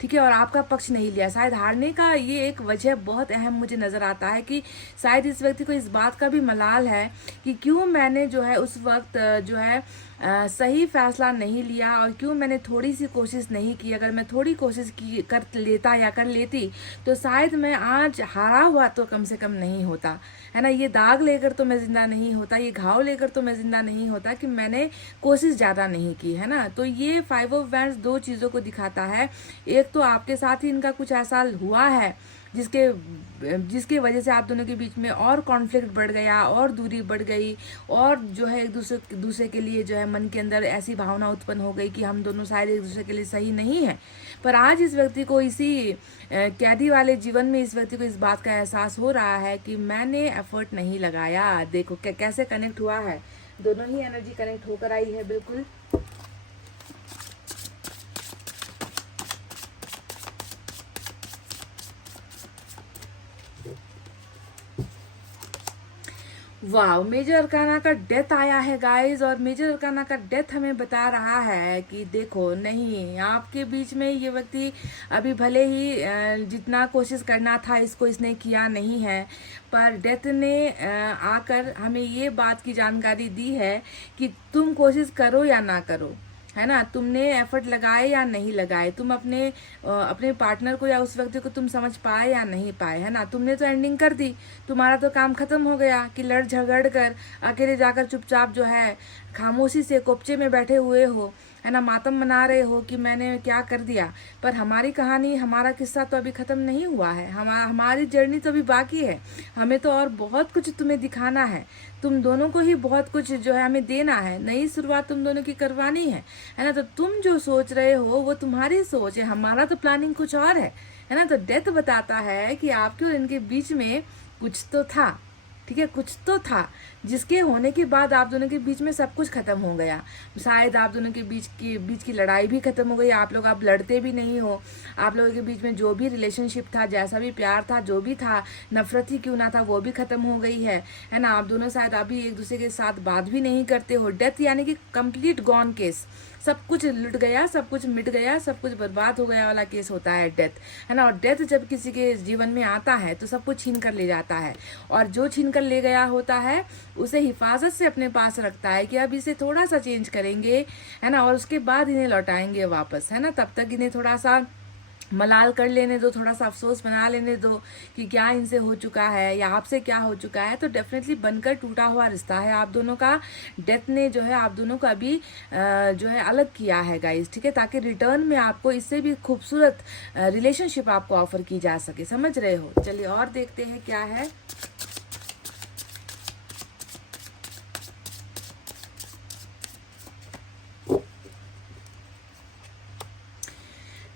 ठीक है, और आपका पक्ष नहीं लिया। शायद हारने का ये एक वजह बहुत अहम मुझे नज़र आता है कि शायद इस व्यक्ति को इस बात का भी मलाल है कि क्यों मैंने जो है उस वक्त जो है सही फैसला नहीं लिया, और क्यों मैंने थोड़ी सी कोशिश नहीं की। अगर मैं थोड़ी कोशिश की कर लेता या कर लेती तो शायद मैं आज हारा हुआ तो कम से कम नहीं होता, है ना। ये दाग लेकर तो मैं जिंदा नहीं होता, ये घाव लेकर तो मैं जिंदा नहीं होता कि मैंने कोशिश ज़्यादा नहीं की, है ना। तो ये 5 ऑफ वैंड्स दो चीज़ों को दिखाता है। एक तो आपके साथ ही इनका कुछ ऐसा हुआ है जिसके वजह से आप दोनों के बीच में और कॉन्फ्लिक्ट बढ़ गया, और दूरी बढ़ गई, और जो है एक दूसरे के लिए जो है मन के अंदर ऐसी भावना उत्पन्न हो गई कि हम दोनों शायद एक दूसरे के लिए सही नहीं है। पर आज इस व्यक्ति को, इसी कैदी वाले जीवन में इस व्यक्ति को इस बात का एहसास हो रहा है कि मैंने एफर्ट नहीं लगाया। देखो कैसे कनेक्ट हुआ है, दोनों ही एनर्जी कनेक्ट होकर आई है बिल्कुल। वाह, मेजर अरकाना का डेथ आया है गाइस। और मेजर अरकाना का डेथ हमें बता रहा है कि देखो, नहीं, आपके बीच में ये व्यक्ति अभी भले ही जितना कोशिश करना था इसको इसने किया नहीं है, पर डेथ ने आकर हमें ये बात की जानकारी दी है कि तुम कोशिश करो या ना करो, है ना, तुमने एफर्ट लगाए या नहीं लगाए, तुम अपने पार्टनर को या उस व्यक्ति को तुम समझ पाए या नहीं पाए, है ना, तुमने तो एंडिंग कर दी, तुम्हारा तो काम खत्म हो गया कि लड़ झगड़ कर अकेले जाकर चुपचाप जो है खामोशी से कोपचे में बैठे हुए हो, है ना, मातम मना रहे हो कि मैंने क्या कर दिया। पर हमारी कहानी, हमारा किस्सा तो अभी खत्म नहीं हुआ है, हमारी जर्नी तो अभी बाकी है। हमें तो और बहुत कुछ तुम्हें दिखाना है, तुम दोनों को ही बहुत कुछ जो है हमें देना है, नई शुरुआत तुम दोनों की करवानी है ना। तो तुम जो सोच रहे हो वो तुम्हारी सोच है, हमारा तो प्लानिंग कुछ और है ना। तो डेथ बताता है कि आपके और इनके बीच में कुछ तो था, ठीक है, कुछ तो था, जिसके होने के बाद आप दोनों के बीच में सब कुछ खत्म हो गया। शायद आप दोनों के बीच की लड़ाई भी खत्म हो गई, आप लोग अब लड़ते भी नहीं हो, आप लोगों के बीच में जो भी रिलेशनशिप था, जैसा भी प्यार था, जो भी था, नफरत ही क्यों ना था, वो भी खत्म हो गई है ना। आप दोनों शायद अभी एक दूसरे के साथ बात भी नहीं करते हो। डेथ यानी कि कंप्लीट गॉन केस, सब कुछ लुट गया, सब कुछ मिट गया, सब कुछ बर्बाद हो गया वाला केस होता है डेथ, है ना। और डेथ जब किसी के जीवन में आता है तो सब कुछ छीन कर ले जाता है, और जो छीन कर ले गया होता है उसे हिफाजत से अपने पास रखता है कि अब इसे थोड़ा सा चेंज करेंगे, है ना, और उसके बाद इन्हें लौटाएंगे वापस, है ना। तब तक इन्हें थोड़ा सा मलाल कर लेने दो, थोड़ा सा अफसोस बना लेने दो कि क्या इनसे हो चुका है या आपसे क्या हो चुका है। तो डेफिनेटली बनकर टूटा हुआ रिश्ता है आप दोनों का। डेथ ने जो है आप दोनों को अभी जो है अलग किया है गाइस, ठीक है, ताकि रिटर्न में आपको इससे भी खूबसूरत रिलेशनशिप आपको ऑफर की जा सके, समझ रहे हो। चलिए और देखते हैं क्या है।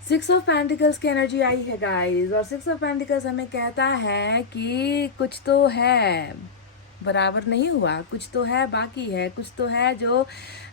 सिक्स ऑफ पेंटिकल्स की एनर्जी आई है गाइस, और सिक्स ऑफ पेंटिकल्स हमें कहता है कि कुछ तो है, बराबर नहीं हुआ, कुछ तो है, बाकी है, कुछ तो है जो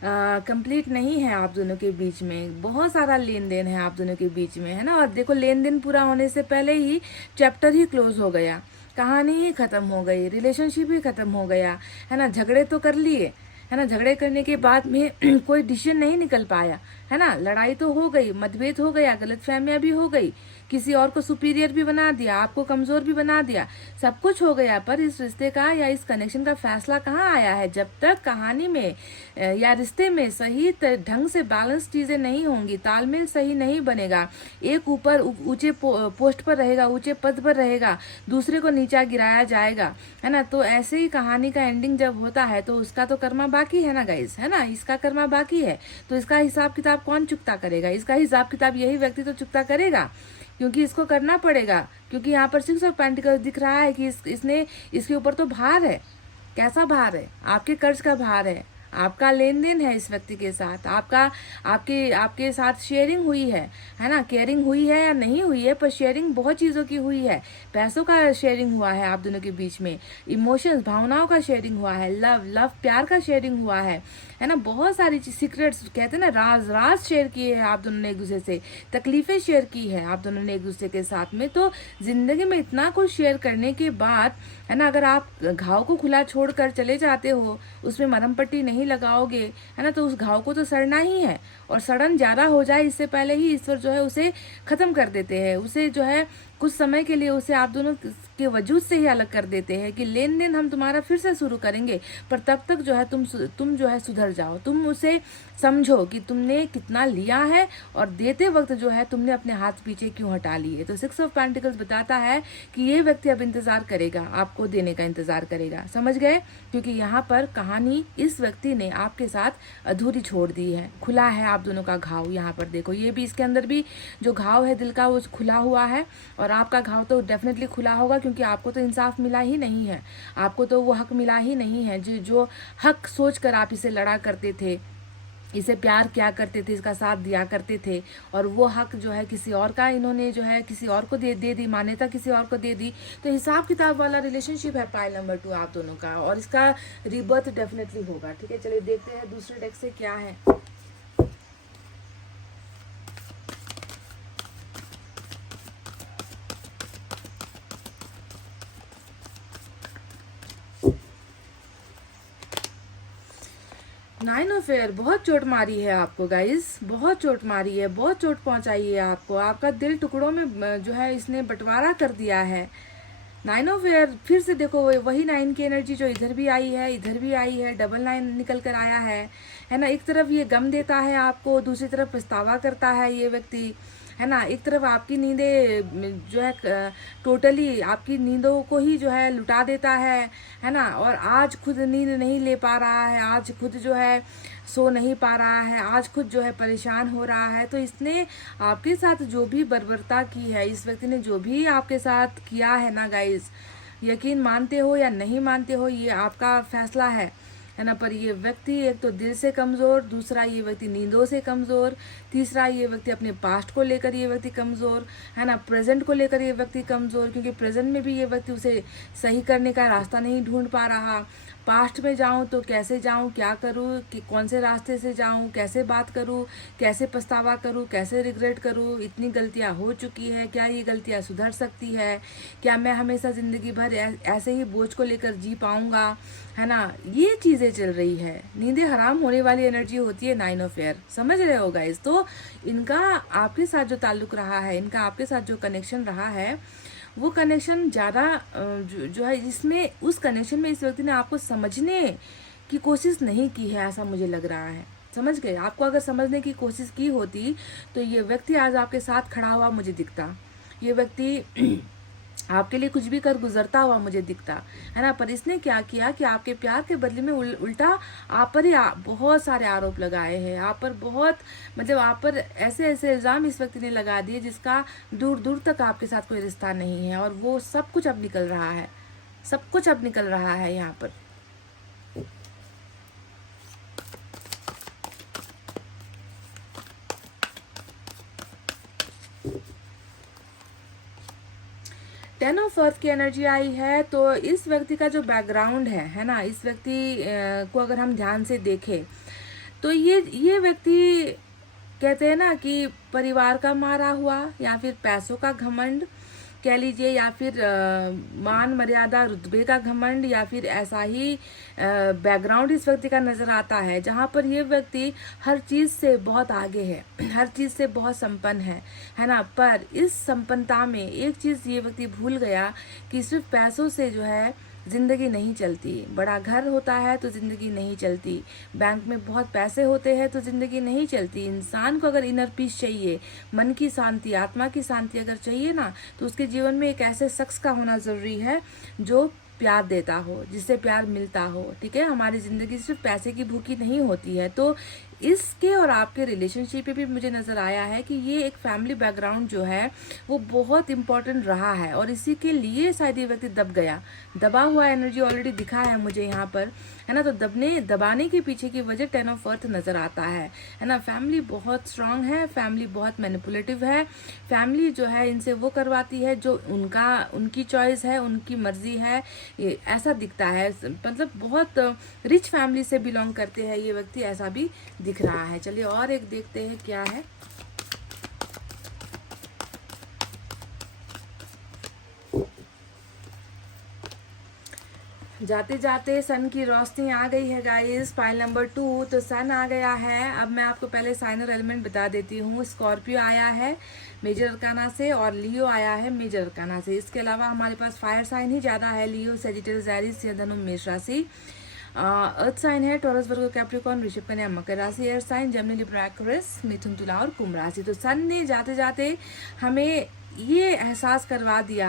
कंप्लीट नहीं है आप दोनों के बीच में। बहुत सारा लेन देन है आप दोनों के बीच में, है ना। और देखो, लेन देन पूरा होने से पहले ही चैप्टर ही क्लोज हो गया, कहानी ही खत्म हो गई, रिलेशनशिप ही खत्म हो गया, है ना। झगड़े तो कर लिए, है ना, झगड़े करने के बाद में कोई डिसीजन नहीं निकल पाया, है ना। लड़ाई तो हो गई, मतभेद हो गया, गलतफहमियां भी हो गई, किसी और को सुपीरियर भी बना दिया, आपको कमजोर भी बना दिया, सब कुछ हो गया। पर इस रिश्ते का या इस कनेक्शन का फैसला कहाँ आया है? जब तक कहानी में या रिश्ते में सही ढंग से बैलेंस चीजें नहीं होंगी, तालमेल सही नहीं बनेगा, एक ऊपर ऊंचे पोस्ट पर रहेगा, ऊंचे पद पर रहेगा, दूसरे को नीचा गिराया जाएगा, है ना। तो ऐसे ही कहानी का एंडिंग जब होता है तो उसका तो कर्मा बाकी है ना गाइस, है ना, इसका कर्मा बाकी है। तो इसका हिसाब किताब कौन चुकता करेगा? इसका हिसाब किताब यही व्यक्ति तो चुकता करेगा, क्योंकि इसको करना पड़ेगा। क्योंकि यहाँ पर सिक्स ऑफ पेंटिकल्स दिख रहा है कि इसने, इसके ऊपर तो भार है। कैसा भार है? आपके कर्ज का भार है, आपका लेन देन है इस व्यक्ति के साथ, आपके साथ शेयरिंग हुई है ना। केयरिंग हुई है या नहीं हुई है, पर शेयरिंग बहुत चीजों की हुई है। पैसों का शेयरिंग हुआ है आप दोनों के बीच में, इमोशंस, भावनाओं का शेयरिंग हुआ है, लव प्यार का शेयरिंग हुआ है ना। बहुत सारी सीक्रेट्स, कहते हैं ना, राज शेयर किए हैं आप दोनों ने एक दूसरे से, तकलीफें शेयर की है आप दोनों ने एक दूसरे के साथ में। तो जिंदगी में इतना कुछ शेयर करने के बाद, है ना, अगर आप घाव को खुला छोड़कर चले जाते हो, उसमें मरहम पट्टी नहीं लगाओगे, है ना, तो उस घाव को तो सड़ना ही है। और सड़न ज्यादा हो जाए इससे पहले ही ईश्वर जो है उसे खत्म कर देते हैं, उसे जो है कुछ समय के लिए उसे आप दोनों के वजूद से ही अलग कर देते हैं कि लेन देन हम तुम्हारा फिर से शुरू करेंगे, पर तब तक जो है तुम जो है सुधर जाओ, तुम उसे समझो कि तुमने कितना लिया है, और देते वक्त जो है तुमने अपने हाथ पीछे क्यों हटा लिए। तो सिक्स ऑफ पेंटिकल्स बताता है कि ये व्यक्ति अब इंतजार करेगा, आपको देने का इंतजार करेगा, समझ गए। क्योंकि यहाँ पर कहानी इस व्यक्ति ने आपके साथ अधूरी छोड़ दी है, खुला है आप दोनों का घाव। यहाँ पर देखो, ये भी, इसके अंदर भी जो घाव है दिल का वो खुला हुआ है, और आपका घाव तो डेफिनेटली खुला होगा, क्योंकि आपको तो इंसाफ मिला ही नहीं है, आपको तो वो हक मिला ही नहीं है जो हक सोचकर आप इसे लड़ा करते थे, इसे प्यार किया करते थे, इसका साथ दिया करते थे, और वो हक जो है किसी और का, इन्होंने जो है किसी और को दे दी, मान्यता किसी और को दे दी। तो हिसाब किताब वाला रिलेशनशिप है पाइल नंबर 2 आप दोनों का, और इसका रिबर्थ डेफिनेटली होगा। ठीक है, चलिए देखते हैं दूसरे डेक से क्या है। नाइन ऑफ एयर बहुत चोट मारी है आपको गाइस, बहुत चोट मारी है, बहुत चोट पहुंचाई है आपको, आपका दिल टुकड़ों में जो है इसने बंटवारा कर दिया है। नाइन ऑफ एयर फिर से देखो, वही नाइन की एनर्जी जो इधर भी आई है, इधर भी आई है, डबल नाइन निकल कर आया है ना। एक तरफ ये गम देता है आपको, दूसरी तरफ पछतावा करता है ये व्यक्ति, है ना। एक तरफ आपकी नींदें जो है टोटली आपकी नींदों को ही जो है लुटा देता है ना। और आज खुद नींद नहीं ले पा रहा है, आज खुद जो है सो नहीं पा रहा है, आज खुद जो है परेशान हो रहा है। तो इसने आपके साथ जो भी बर्बरता की है, इस व्यक्ति ने जो भी आपके साथ किया है ना गाइस, यकीन मानते हो या नहीं मानते हो ये आपका फैसला है ना। पर ये व्यक्ति एक तो दिल से कमज़ोर, दूसरा ये व्यक्ति नींदों से कमज़ोर, तीसरा ये व्यक्ति अपने पास्ट को लेकर ये व्यक्ति कमज़ोर, है ना। प्रेजेंट को लेकर ये व्यक्ति कमज़ोर, क्योंकि प्रेजेंट में भी ये व्यक्ति उसे सही करने का रास्ता नहीं ढूंढ पा रहा। पास्ट में जाऊं तो कैसे जाऊं, क्या करूं, कि कौन से रास्ते से जाऊं, कैसे बात करूं, कैसे पछतावा करूं, कैसे रिग्रेट करूं, इतनी गलतियां हो चुकी है, क्या ये गलतियां सुधर सकती है, क्या मैं हमेशा ज़िंदगी भर ऐसे ही बोझ को लेकर जी पाऊंगा, है ना। ये चीज़ें चल रही है, नींदें हराम होने वाली एनर्जी होती है नाइन ऑफ एयर, समझ रहे हो गाइस। तो इनका आपके साथ जो ताल्लुक रहा है, इनका आपके साथ जो कनेक्शन रहा है, वो कनेक्शन ज़्यादा जो है, इसमें उस कनेक्शन में इस व्यक्ति ने आपको समझने की कोशिश नहीं की है, ऐसा मुझे लग रहा है। समझ गए, आपको अगर समझने की कोशिश की होती तो ये व्यक्ति आज आपके साथ खड़ा हुआ मुझे दिखता, ये व्यक्ति आपके लिए कुछ भी कर गुजरता हुआ मुझे दिखता, है ना। पर इसने क्या किया कि आपके प्यार के बदले में उल्टा आप पर ही बहुत सारे आरोप लगाए हैं, आप पर बहुत मतलब आप पर ऐसे ऐसे इल्ज़ाम इस व्यक्ति ने लगा दिए जिसका दूर दूर तक आपके साथ कोई रिश्ता नहीं है। और वो सब कुछ अब निकल रहा है, सब कुछ अब निकल रहा है यहाँ पर। टेन ऑफ अर्थ की एनर्जी आई है। तो इस व्यक्ति का जो बैकग्राउंड है ना, इस व्यक्ति को अगर हम ध्यान से देखें तो ये व्यक्ति कहते हैं ना कि परिवार का मारा हुआ, या फिर पैसों का घमंड कह लीजिए, या फिर मान मर्यादा रुतबे का घमंड, या फिर ऐसा ही बैकग्राउंड इस व्यक्ति का नजर आता है, जहाँ पर ये व्यक्ति हर चीज़ से बहुत आगे है, हर चीज़ से बहुत संपन्न है ना। पर इस संपन्नता में एक चीज़ ये व्यक्ति भूल गया कि सिर्फ पैसों से जो है ज़िंदगी नहीं चलती। बड़ा घर होता है तो ज़िंदगी नहीं चलती, बैंक में बहुत पैसे होते हैं तो ज़िंदगी नहीं चलती। इंसान को अगर इनर पीस चाहिए, मन की शांति, आत्मा की शांति अगर चाहिए ना, तो उसके जीवन में एक ऐसे शख्स का होना ज़रूरी है जो प्यार देता हो, जिससे प्यार मिलता हो। ठीक है, हमारी ज़िंदगी सिर्फ पैसे की भूखी नहीं होती है। तो इसके और आपके रिलेशनशिप पे भी मुझे नज़र आया है कि ये एक फैमिली बैकग्राउंड जो है वो बहुत इंपॉर्टेंट रहा है, और इसी के लिए शायद ये व्यक्ति दब गया। दबा हुआ एनर्जी ऑलरेडी दिखा है मुझे यहाँ पर, है ना। तो दबाने के पीछे की वजह टेन ऑफ अर्थ नज़र आता है ना। फैमिली बहुत स्ट्रांग है, फैमिली बहुत मैनिपुलेटिव है, फैमिली जो है इनसे वो करवाती है जो उनकी चॉइस है, उनकी मर्जी है, ऐसा दिखता है। मतलब बहुत रिच फैमिली से बिलोंग करते हैं ये व्यक्ति, ऐसा भी दिख रहा है। चलिए और एक देखते हैं क्या है। जाते जाते सन की रोशनी आ गई है गाइस, पाइल नंबर 2। तो सन आ गया है। अब मैं आपको पहले साइन और एलिमेंट बता देती हूँ। स्कॉर्पियो आया है मेजर अरकाना से, और लियो आया है मेजर अरकाना से। इसके अलावा हमारे पास फायर साइन ही ज़्यादा है, लियो, सजिटेरियस, एरीज, धनु, मेष राशि। अर्थ साइन है टॉरस, वर्गो, कैप्रिकॉर्न, वृषभ, कन्या, मकर राशि। Air sign Gemini, Libra, Aquarius, मिथुन, तुला और कुंभ राशि। तो सन ने जाते जाते हमें ये एहसास करवा दिया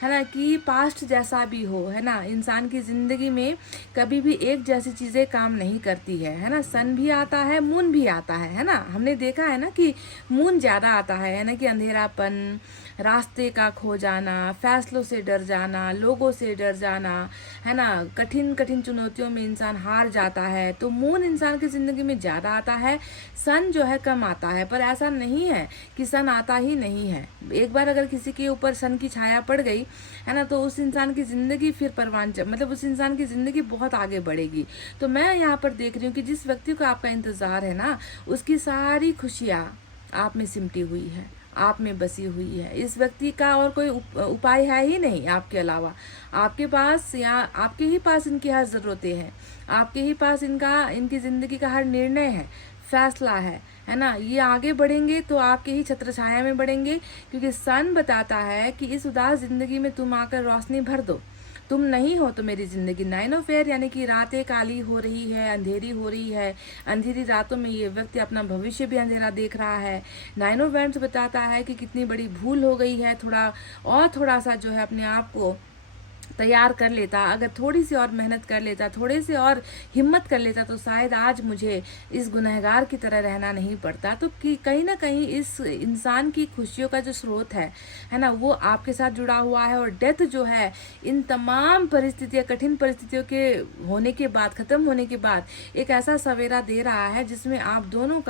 है ना कि पास्ट जैसा भी हो, है ना, इंसान की ज़िंदगी में कभी भी एक जैसी चीज़ें काम नहीं करती है ना। सन भी आता है, मून भी आता है ना। हमने देखा है ना कि मून ज़्यादा आता है ना, कि अंधेरापन, रास्ते का खो जाना, फैसलों से डर जाना, लोगों से डर जाना, है ना, कठिन कठिन चुनौतियों में इंसान हार जाता है। तो मून इंसान की ज़िंदगी में ज़्यादा आता है, सन जो है कम आता है। पर ऐसा नहीं है कि सन आता ही नहीं है। एक बार अगर किसी के ऊपर सन की छाया पड़ गई है ना, तो उस इंसान की ज़िंदगी फिर मतलब उस इंसान की ज़िंदगी बहुत आगे बढ़ेगी। तो मैं यहाँ पर देख रही हूँ कि जिस व्यक्ति को आपका इंतज़ार है ना, उसकी सारी खुशियाँ आप में सिमटी हुई है, आप में बसी हुई है। इस व्यक्ति का और कोई उपाय है ही नहीं आपके अलावा। आपके पास या आपके ही पास इनकी हर ज़रूरतें हैं, आपके ही पास इनकी ज़िंदगी का हर निर्णय है, फैसला है ना। ये आगे बढ़ेंगे तो आपके ही छत्र छाया में बढ़ेंगे, क्योंकि सन बताता है कि इस उदास ज़िंदगी में तुम आकर रोशनी भर दो। तुम नहीं हो तो मेरी ज़िंदगी। 9 ऑफ एयर यानी कि रातें काली हो रही है, अंधेरी हो रही है। अंधेरी रातों में ये व्यक्ति अपना भविष्य भी अंधेरा देख रहा है। 9 ऑफ वैंड्स बताता है कि कितनी बड़ी भूल हो गई है। थोड़ा सा जो है अपने आप को तैयार कर लेता, अगर थोड़ी सी और मेहनत कर लेता, थोड़े से और हिम्मत कर लेता, तो शायद आज मुझे इस गुनहगार की तरह रहना नहीं पड़ता। तो कहीं ना कहीं इस इंसान की खुशियों का जो स्रोत है ना, वो आपके साथ जुड़ा हुआ है। और डेथ जो है, इन तमाम परिस्थितियां, कठिन परिस्थितियों के होने के बाद, ख़त्म होने के बाद एक ऐसा सवेरा दे रहा है जिसमें आप दोनों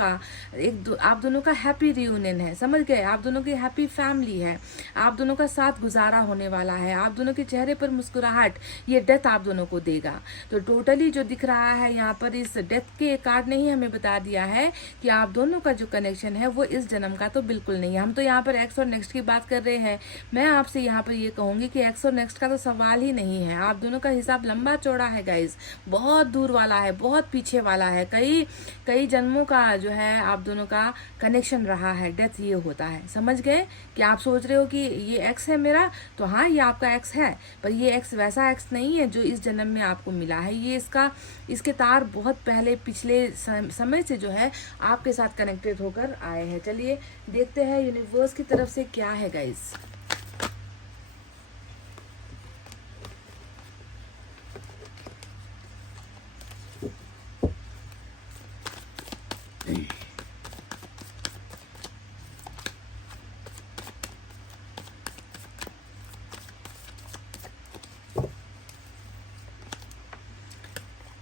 का हैप्पी रियूनियन है। समझ गए? आप दोनों की हैप्पी फैमिली है, आप दोनों का साथ गुजारा होने वाला है, आप दोनों के चेहरे पर मुस्कुराहट ये डेथ आप दोनों को देगा। तो टोटली जो दिख रहा है यहाँ पर, इस डेथ के कार्ड ने ही हमें बता दिया है कि आप दोनों का जो कनेक्शन है वो इस जन्म का तो बिल्कुल नहीं है। हम तो यहाँ पर एक्स और नेक्स्ट की बात कर रहे हैं। मैं आपसे यहाँ पर ये कहूंगी कि एक्स और नेक्स्ट का तो सवाल ही नहीं है। आप दोनों का हिसाब लंबा चौड़ा है गाइज, बहुत दूर वाला है, बहुत पीछे वाला है। कई जन्मों का जो है आप दोनों का कनेक्शन रहा है। डेथ ये होता है, समझ गए? कि आप सोच रहे हो कि ये एक्स है मेरा, तो हाँ ये आपका एक्स है, पर ये एक्स वैसा एक्स नहीं है जो इस जन्म में आपको मिला है। ये इसके तार बहुत पहले पिछले समय से जो है आपके साथ कनेक्टेड होकर आए हैं। चलिए देखते हैं यूनिवर्स की तरफ से क्या है गाइस।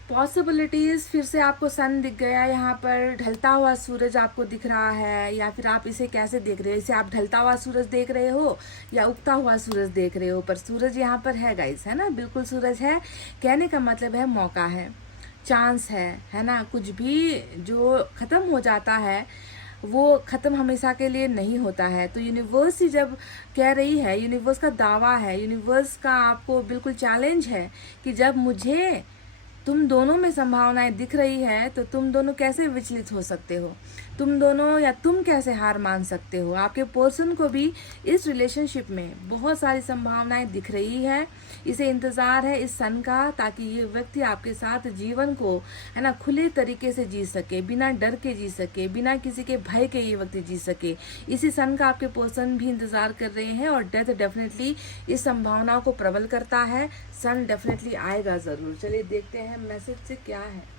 पॉसिबिलिटीज़, फिर से आपको सन दिख गया यहाँ पर, ढलता हुआ सूरज आपको दिख रहा है, या फिर आप इसे कैसे देख रहे हो? इसे आप ढलता हुआ सूरज देख रहे हो या उगता हुआ सूरज देख रहे हो? पर सूरज यहाँ पर है गाइस, है ना, बिल्कुल सूरज है। कहने का मतलब है मौका है, चांस है ना। कुछ भी जो ख़त्म हो जाता है वो ख़त्म हमेशा के लिए नहीं होता है। तो यूनिवर्स ही जब कह रही है, यूनिवर्स का दावा है, यूनिवर्स का आपको बिल्कुल चैलेंज है कि जब मुझे तुम दोनों में संभावनाएं दिख रही है तो तुम दोनों कैसे विचलित हो सकते हो? तुम दोनों या तुम कैसे हार मान सकते हो? आपके पर्सन को भी इस रिलेशनशिप में बहुत सारी संभावनाएं दिख रही है। इसे इंतज़ार है इस सन का, ताकि ये व्यक्ति आपके साथ जीवन को, है ना, खुले तरीके से जी सके, बिना डर के जी सके, बिना किसी के भय के ये व्यक्ति जी सके। इसी सन का आपके पर्सन भी इंतज़ार कर रहे हैं। और डेथ डेफिनेटली इस संभावनाओं को प्रबल करता है। सन डेफिनेटली आएगा ज़रूर। चलिए देखते हैं मैसेज से क्या है।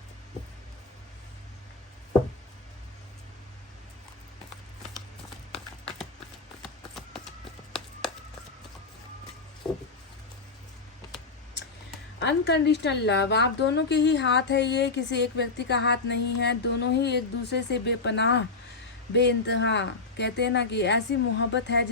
अनकंडीशनल लव, आप दोनों के ही हाथ है ये, किसी एक व्यक्ति का हाथ नहीं है। दोनों ही एक दूसरे से बेपनाह, बेइंतहा, कहते हैं ना कि ऐसी मोहब्बत है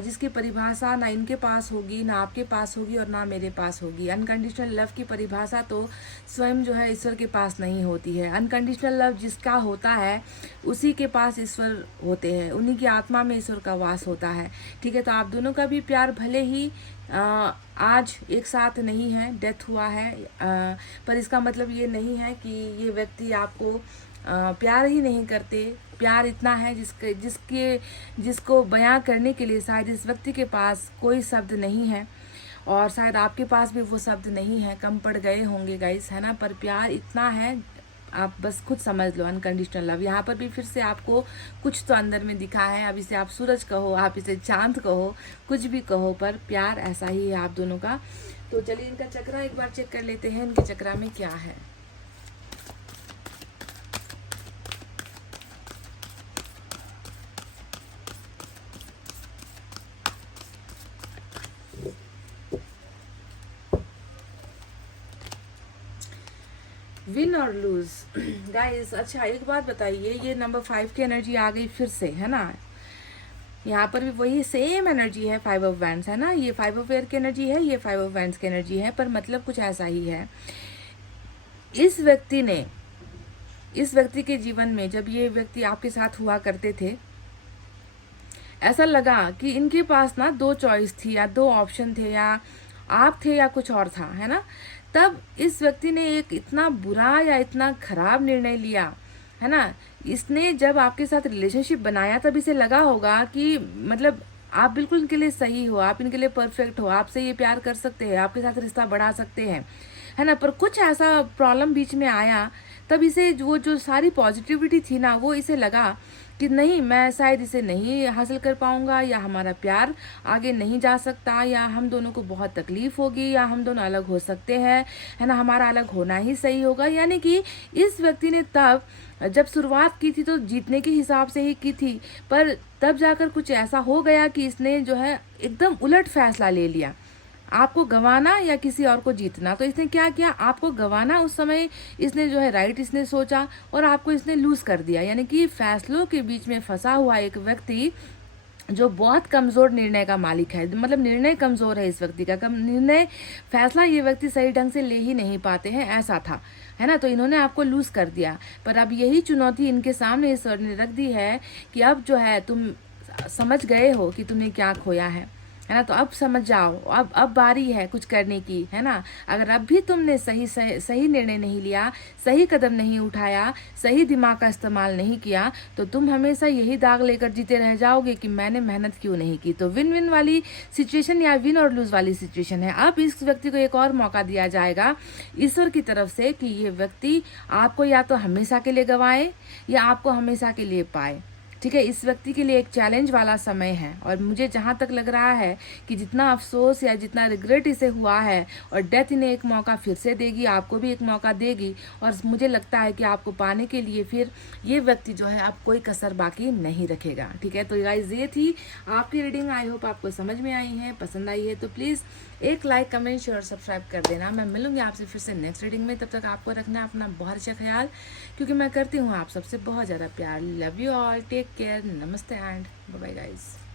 जिसकी परिभाषा ना इनके पास होगी, ना आपके पास होगी, और ना मेरे पास होगी। अनकंडीशनल लव की परिभाषा तो स्वयं जो है ईश्वर के पास नहीं होती है। अनकंडीशनल लव जिसका होता है उसी के पास ईश्वर होते हैं, उन्हीं की आत्मा में ईश्वर का वास होता है। ठीक है, तो आप दोनों का भी प्यार भले ही आज एक साथ नहीं है, डेथ हुआ है, पर इसका मतलब ये नहीं है कि ये व्यक्ति आपको प्यार ही नहीं करते। प्यार इतना है जिसको बयां करने के लिए शायद इस व्यक्ति के पास कोई शब्द नहीं है, और शायद आपके पास भी वो शब्द नहीं है, कम पड़ गए होंगे गाइस, है ना। पर प्यार इतना है, आप बस खुद समझ लो। अनकंडीशनल लव यहाँ पर भी फिर से आपको कुछ तो अंदर में दिखा है। अब इसे आप सूरज कहो, आप इसे चांद कहो, कुछ भी कहो, पर प्यार ऐसा ही है आप दोनों का। तो चलिए इनका चक्रा एक बार चेक कर लेते हैं, इनके चक्रा में क्या है। विन और लूज गाइस। अच्छा एक बात बताइए, ये नंबर 5 की एनर्जी आ गई फिर से, है ना। यहाँ पर भी वही सेम एनर्जी है, 5 ऑफ वैंड्स, है ना। ये 5 ऑफ एयर की एनर्जी है, ये 5 ऑफ वैंड्स की एनर्जी है, पर मतलब कुछ ऐसा ही है। इस व्यक्ति के जीवन में जब ये व्यक्ति आपके साथ हुआ करते थे, ऐसा लगा कि इनके पास ना दो चॉइस थी या दो ऑप्शन थे, या आप थे या कुछ और था, है ना। तब इस व्यक्ति ने एक इतना बुरा या इतना खराब निर्णय लिया, है ना। इसने जब आपके साथ रिलेशनशिप बनाया तब इसे लगा होगा कि मतलब आप बिल्कुल इनके लिए सही हो, आप इनके लिए परफेक्ट हो, आपसे ये प्यार कर सकते हैं, आपके साथ रिश्ता बढ़ा सकते हैं, है ना। पर कुछ ऐसा प्रॉब्लम बीच में आया, तब इसे वो जो सारी पॉजिटिविटी थी ना, वो इसे लगा कि नहीं, मैं शायद इसे नहीं हासिल कर पाऊंगा, या हमारा प्यार आगे नहीं जा सकता, या हम दोनों को बहुत तकलीफ होगी, या हम दोनों अलग हो सकते हैं, है ना, हमारा अलग होना ही सही होगा। यानी कि इस व्यक्ति ने तब जब शुरुआत की थी तो जीतने के हिसाब से ही की थी, पर तब जाकर कुछ ऐसा हो गया कि इसने जो है एकदम उलट फैसला ले लिया, आपको गंवाना या किसी और को जीतना। तो इसने क्या किया, आपको गंवाना उस समय इसने जो है राइट इसने सोचा, और आपको इसने लूज कर दिया। यानी कि फैसलों के बीच में फंसा हुआ एक व्यक्ति जो बहुत कमजोर निर्णय का मालिक है, मतलब निर्णय कमजोर है इस व्यक्ति का, कम निर्णय फैसला ये व्यक्ति सही ढंग से ले ही नहीं पाते हैं, ऐसा था, है ना। तो इन्होंने आपको लूज कर दिया। पर अब यही चुनौती इनके सामने ईश्वर ने रख दी है कि अब जो है तुम समझ गए हो कि तुमने क्या खोया है ना। तो अब समझ जाओ, अब बारी है कुछ करने की, है ना। अगर अब भी तुमने सही निर्णय नहीं लिया, सही कदम नहीं उठाया, सही दिमाग का इस्तेमाल नहीं किया, तो तुम हमेशा यही दाग लेकर जीते रह जाओगे कि मैंने मेहनत क्यों नहीं की। तो विन विन वाली सिचुएशन या विन और लूज वाली सिचुएशन है। अब इस व्यक्ति को एक और मौका दिया जाएगा ईश्वर की तरफ से कि ये व्यक्ति आपको या तो हमेशा के लिए गंवाए या आपको हमेशा के लिए पाए। ठीक है, इस व्यक्ति के लिए एक चैलेंज वाला समय है, और मुझे जहाँ तक लग रहा है कि जितना अफसोस या जितना रिग्रेट इसे हुआ है, और डेथ इन्हें एक मौका फिर से देगी, आपको भी एक मौका देगी, और मुझे लगता है कि आपको पाने के लिए फिर ये व्यक्ति जो है अब कोई कसर बाकी नहीं रखेगा। ठीक है, तो गाइस ये थी आपकी रीडिंग। आई होप आपको समझ में आई है, पसंद आई है तो प्लीज़ एक लाइक, कमेंट, शेयर, सब्सक्राइब कर देना। मैं मिलूंगी आपसे फिर से नेक्स्ट रीडिंग में। तब तक आपको रखना अपना बहुत अच्छा ख्याल, क्योंकि मैं करती हूँ आप सबसे बहुत ज़्यादा प्यार। Love you all, take care, नमस्ते एंड बाय बाय गाइस।